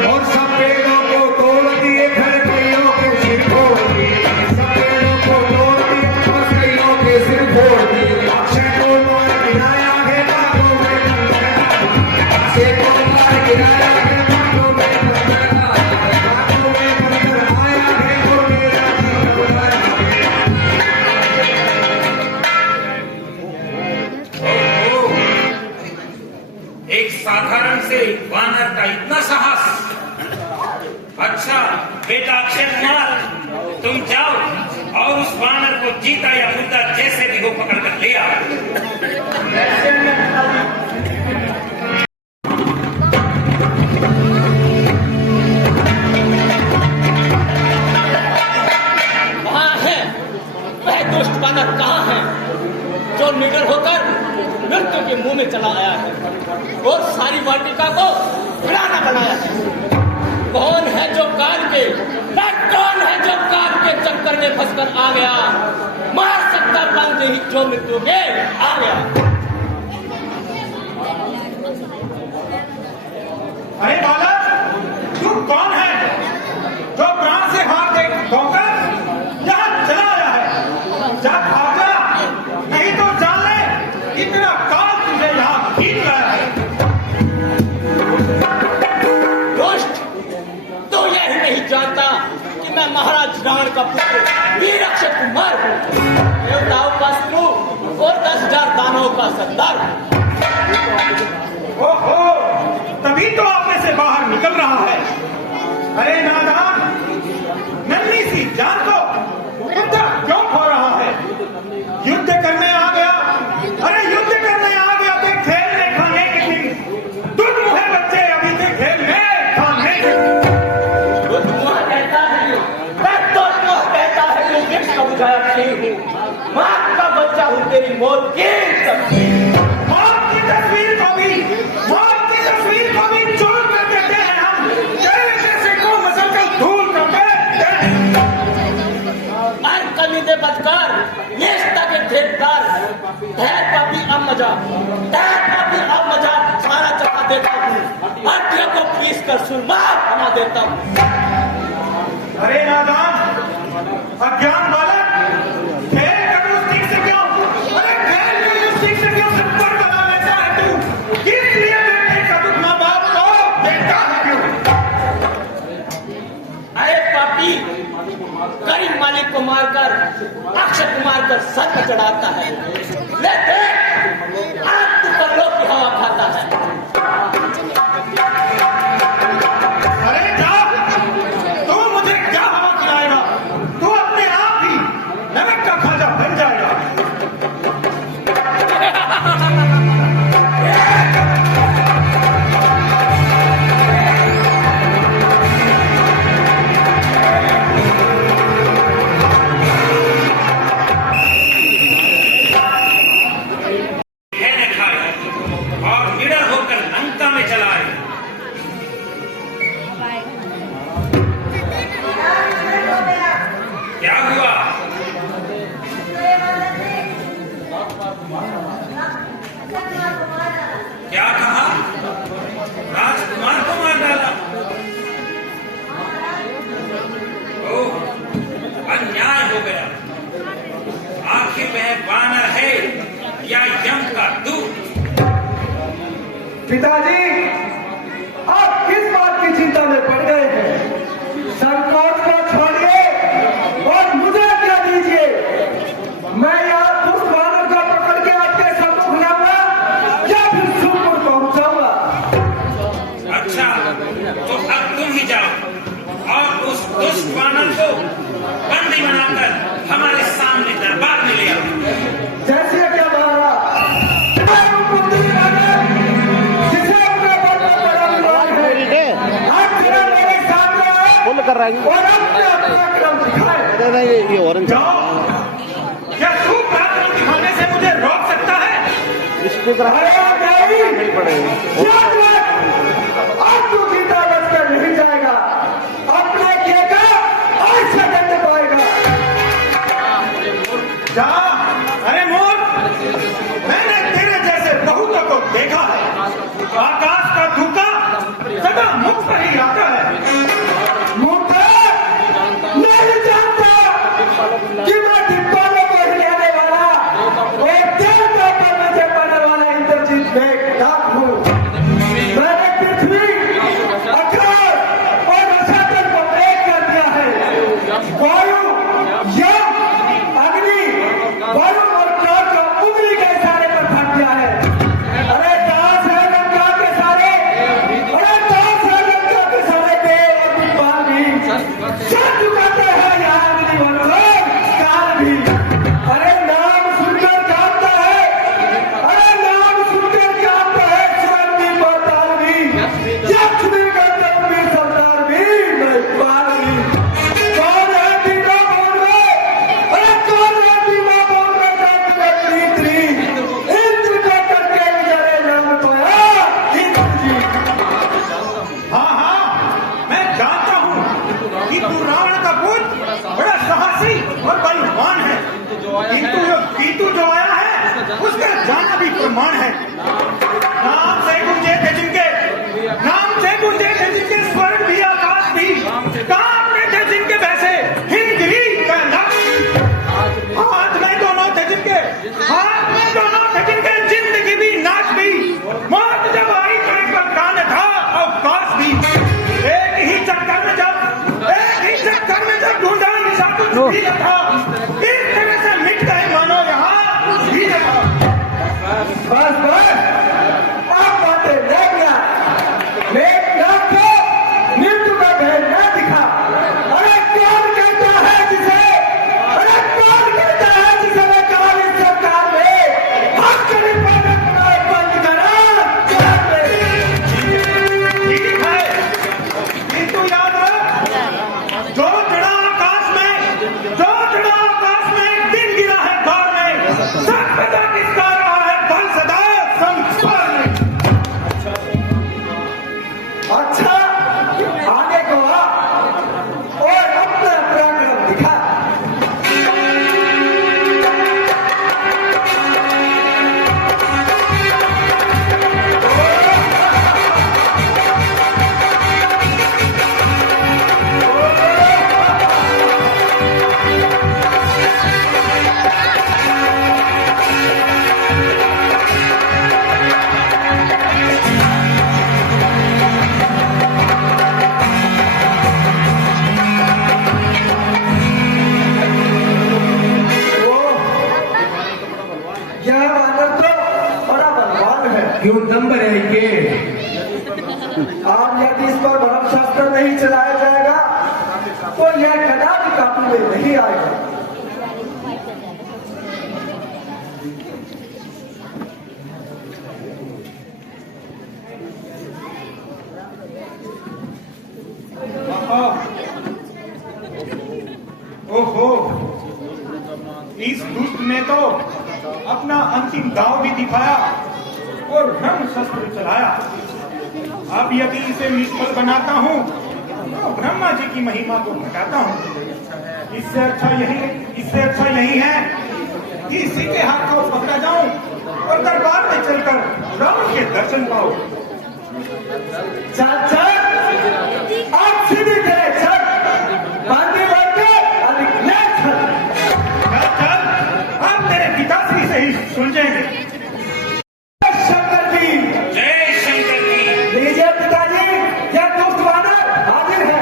और सब पेड़ों को तोड़ दिए, घर कईयों के सिर फोड़ दिए। सब पेड़ों को तोड़ दिए, घर कईयों के सिर फोड़ दिए। अक्षय को मार गिराया है, बागों में बंदर आया है। अक्षय को मार गिराया है, बागों में बंदर आया है। बागों में बंदर आया है और मेरा दिल घबराया है। ओहो, एक साधारण से वानर का इतना साहस। अच्छा बेटा अक्षय कुमार, तुम जाओ और उस वानर को जीता या मुर्दा जैसे भी हो पकड़ कर ले आओ। कहाँ है वह दुष्ट वानर? कहाँ है जो निडर होकर मृत्यु के मुंह में चला आया है और सारी वाटिका को घराना बनाया है? कौन है जो काल के, कौन है जो काल के चक्कर में फंसकर आ गया? मार सकता बंद ही जो मृत्यु के आ गया। अरे बालक, तू कौन है जो प्राण से हाथ धोकर यहाँ चला आया है? जा भाग जा, नहीं तो जान ले इतना काल तुझे यहाँ खींच लाया है। दुष्ट, तू यह नहीं जानता कि मैं महाराज रावण का पुत्र वीर अक्षय कुमार हूँ, देवताओं का शत्रु और 10,000 दानवों का सरदार। ओहो, तभी तो आपने से बाहर निकल रहा है। अरे नादान, नन्ही सी जान को युद्ध क्यों खो रहा है? युद्ध करने आ गया, अरे युद्ध करने आ गया थे खेलने खाने के दिन। तुम मुहे बच्चे अभी थे खेलने खाने के दिन। तो मुँह कहता है, मैं तो मुँह कहता है कि वृक्ष का बुझाया नहीं हूँ, माँ का बच्चा हूँ तेरी मौत की तस्वीर। मौत की तस्वीर को भी, मौत की तस्वीर को भी चोर कर देते हैं हम। तेरे जैसे को मसल कर धूल कर देते हैं। और कमी दे बचकर निष्ठा के ठेकेदार धैर्य का भी अब मजा, धैर्य का भी अब मजा सारा चढ़ा देता हूँ, हड्डियों को पीस कर सुरमार बना देता हूँ। अरे नादान, अज्ञान बालक, खेल कर उस ठीक से क्यों, अरे खेल कर उस ठीक से क्यों सब्बर बना लेता है तू? किस लिए बेटे का दुख माँ बाप को देखता है क्यों? अरे पापी, गरीब मालिक को मारकर अक्षय कुमार कर सर पर चढ़ाता है। ले देख, आज तू परलोक की हवा खाता है। अरे जा, तू मुझे क्या हवा खिलाएगा? तू अपने आप ही नमक का खाजा बन जाएगा। आखिर वह वानर है या यम का दूत? पिताजी, आप किस बात की चिंता में पड़ गए हैं? संकोच को छोड़िए और मुझे क्या दीजिए। मैं यहाँ उस वानर को पकड़ के आपके सम्मुख लाऊंगा या फिर सुरपुर पहुंचाऊंगा। अच्छा, तो अब तुम ही जाओ और उस दुष्ट वानर को बंदी बनाकर हमारे सामने दरबार में ले आओ। जैसे क्या कर रहा है और अपने अपना क्रम दिखाए। नहीं ये ऑरेंज क्या तू पराक्रम दिखाने से मुझे रोक सकता है? इसको नहीं पड़ेगा। अब तू गीता बचकर नहीं जाएगा, अपने किए का आज से दंड पाएगा। जा, अरे मोर, मैंने तेरे जैसे बहुतों को देखा है। आकाश का धुका सदा मुख पर ही आता है। नहीं जानता कि मैं डिब्बा में पहले वाला एक तेल का नीचे पड़ने वाला इंद्रजीत बेगम हूँ। मैंने पृथ्वी, आकाश और रसातल को एक कर दिया है। वायु, यम, अग्नि, वायु और क्रोध को उंगली के इशारे पर ढक दिया है। अरे दास है लंका के सारे, अरे दास है लंका के सारे देव और विद्वान भी सब चुकाते हैं यहाँ अग्नि मनोहर काल भी। अरे नाम सुनकर कांपता है, अरे नाम सुनकर कांपता है स्वयं भी पाताल भी, यक्ष भी गंधर्व भी सरदार भी महिपाल भी। कौन है तीनों बोल में? अरे कौन है तीनों बोल में? दंतवक्त्री इंद्र को करके विजय नाम पाया इंद्र जी। हाँ हाँ, मैं जानता हूँ कि तू रावण का पुत्र बड़ा साहसी और बलवान है, किंतु जो आया है उसका जाना भी प्रमाण है। नाम से गूंजे थे जिनके, नाम से गूंजे थे जिनके स्वर्ग भी आकाश भी, कांपते थे जिनके वैसे हिमगिरी का लक्ष्य। हाथ में दोनों थे जिनके, हाथ में दोनों थे जिनके जिंदगी भी नाश भी, मौत जब आई तो एक बरकान था अवकाश भी। एक ही चक्कर में जब ढूंढा निशा कुछ भी न था, इस तरह से मिट गए मानो यहाँ कुछ भी न था। बस बस, आप बातें ले गया। मेघनाथ को मृत्यु का भय न दिखा। अरे कौन कहता है जिसे, अरे कौन कहता है जिसे मैं काल इस सरकार में हक करने पर बंद करा। ठीक है, किंतु याद रख, जो चढ़ा आकाश में एक दिन गिरा है बाढ़ में, सर्वदा किसका रहा है बल सदा संसार में। अच्छा, आगे को आ और अपना पराक्रम दिखा। यह वानर तो बड़ा बलवान है। क्यों दम रहे के? और यदि इस पर ब्रह्मशास्त्र नहीं चलाया जाएगा तो यह कदापि काबू में नहीं आएगा। ओहो, इस दुष्ट ने तो अपना अंतिम दाव भी दिखाया और ब्रह्म शस्त्र चलाया। अब यदि इसे निष्फल बनाता हूँ तो ब्रह्मा जी की महिमा को घटाता हूँ। इससे अच्छा यही है कि इसी के हाथ को पकड़ा जाऊं और दरबार में चलकर रावण के दर्शन पाओ। चल चल, अब सीधी करे चल, बांधी बांध के अब ले चल। चल चल, अब तेरे से ही सुलझेंगे। शंकर जी, जय शंकर जी। लीजिए पिताजी, यह दुष्ट वानर हाजिर है।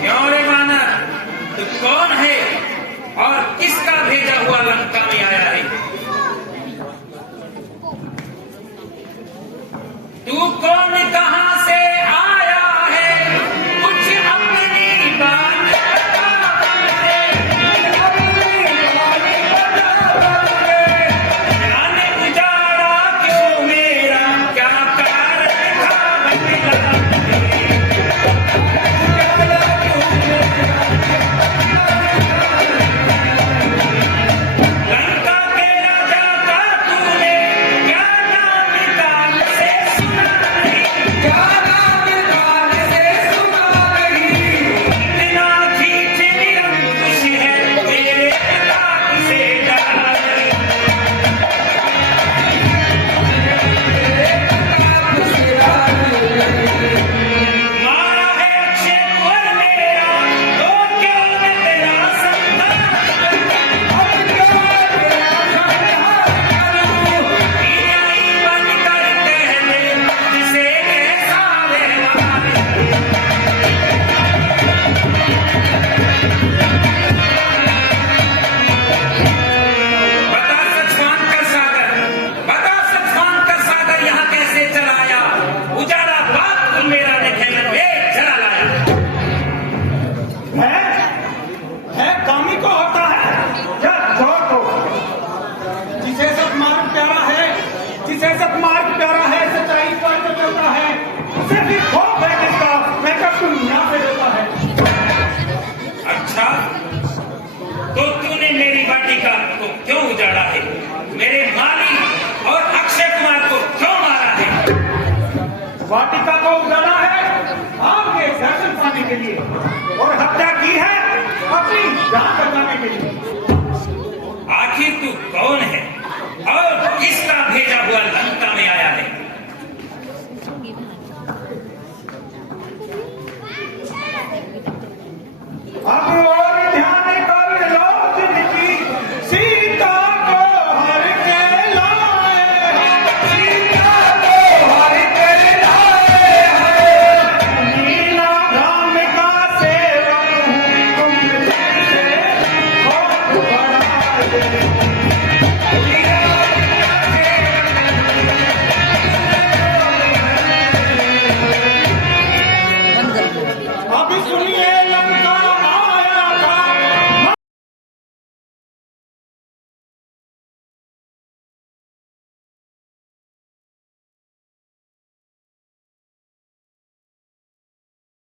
क्यों रे वानर, तू कौन है और किसका भेजा हुआ लंका में आया है? तू कौन, कहां से आया है? कुछ अपनी बात जाने उजाड़ा क्यों मेरा, क्या कारण था लंका के राजा का तूने क्या नाम कान से सुना नहीं? क्या नाम कान से सुना नहीं? इतना खींच निरंकुश है मेरे कान से डरा नहीं। मारा है अक्षय कुंवर मेरा, तो क्यों मैं तेरा संतान बन कर कह दे जिसे कैसा व्यवहार। बता सचवान कर सागर, बता सचवान कर सागर यहाँ कैसे चलाया? उजाला बाप तुम मेरा देखे में पेट जला लाया। है कामी को होता है या चोर को? जिसे सब मार्ग प्यारा है, जिसे सब मार्ग प्यारा है, सच्चाई पर जो चलता है, उसे भी खौफ है किसका? मैं कब दुनिया से देता है। अच्छा, तो तूने मेरी वाटिका को क्यों उजाड़ा है? मेरे माली और अक्षय कुमार को क्यों मारा है? वाटिका को उजाड़ा है आपके दर्शन पाने के लिए, और हत्या की है अपनी जान बचाने के लिए। आखिर तू कौन है और किसका भेजा हुआ लंका में आया है? आप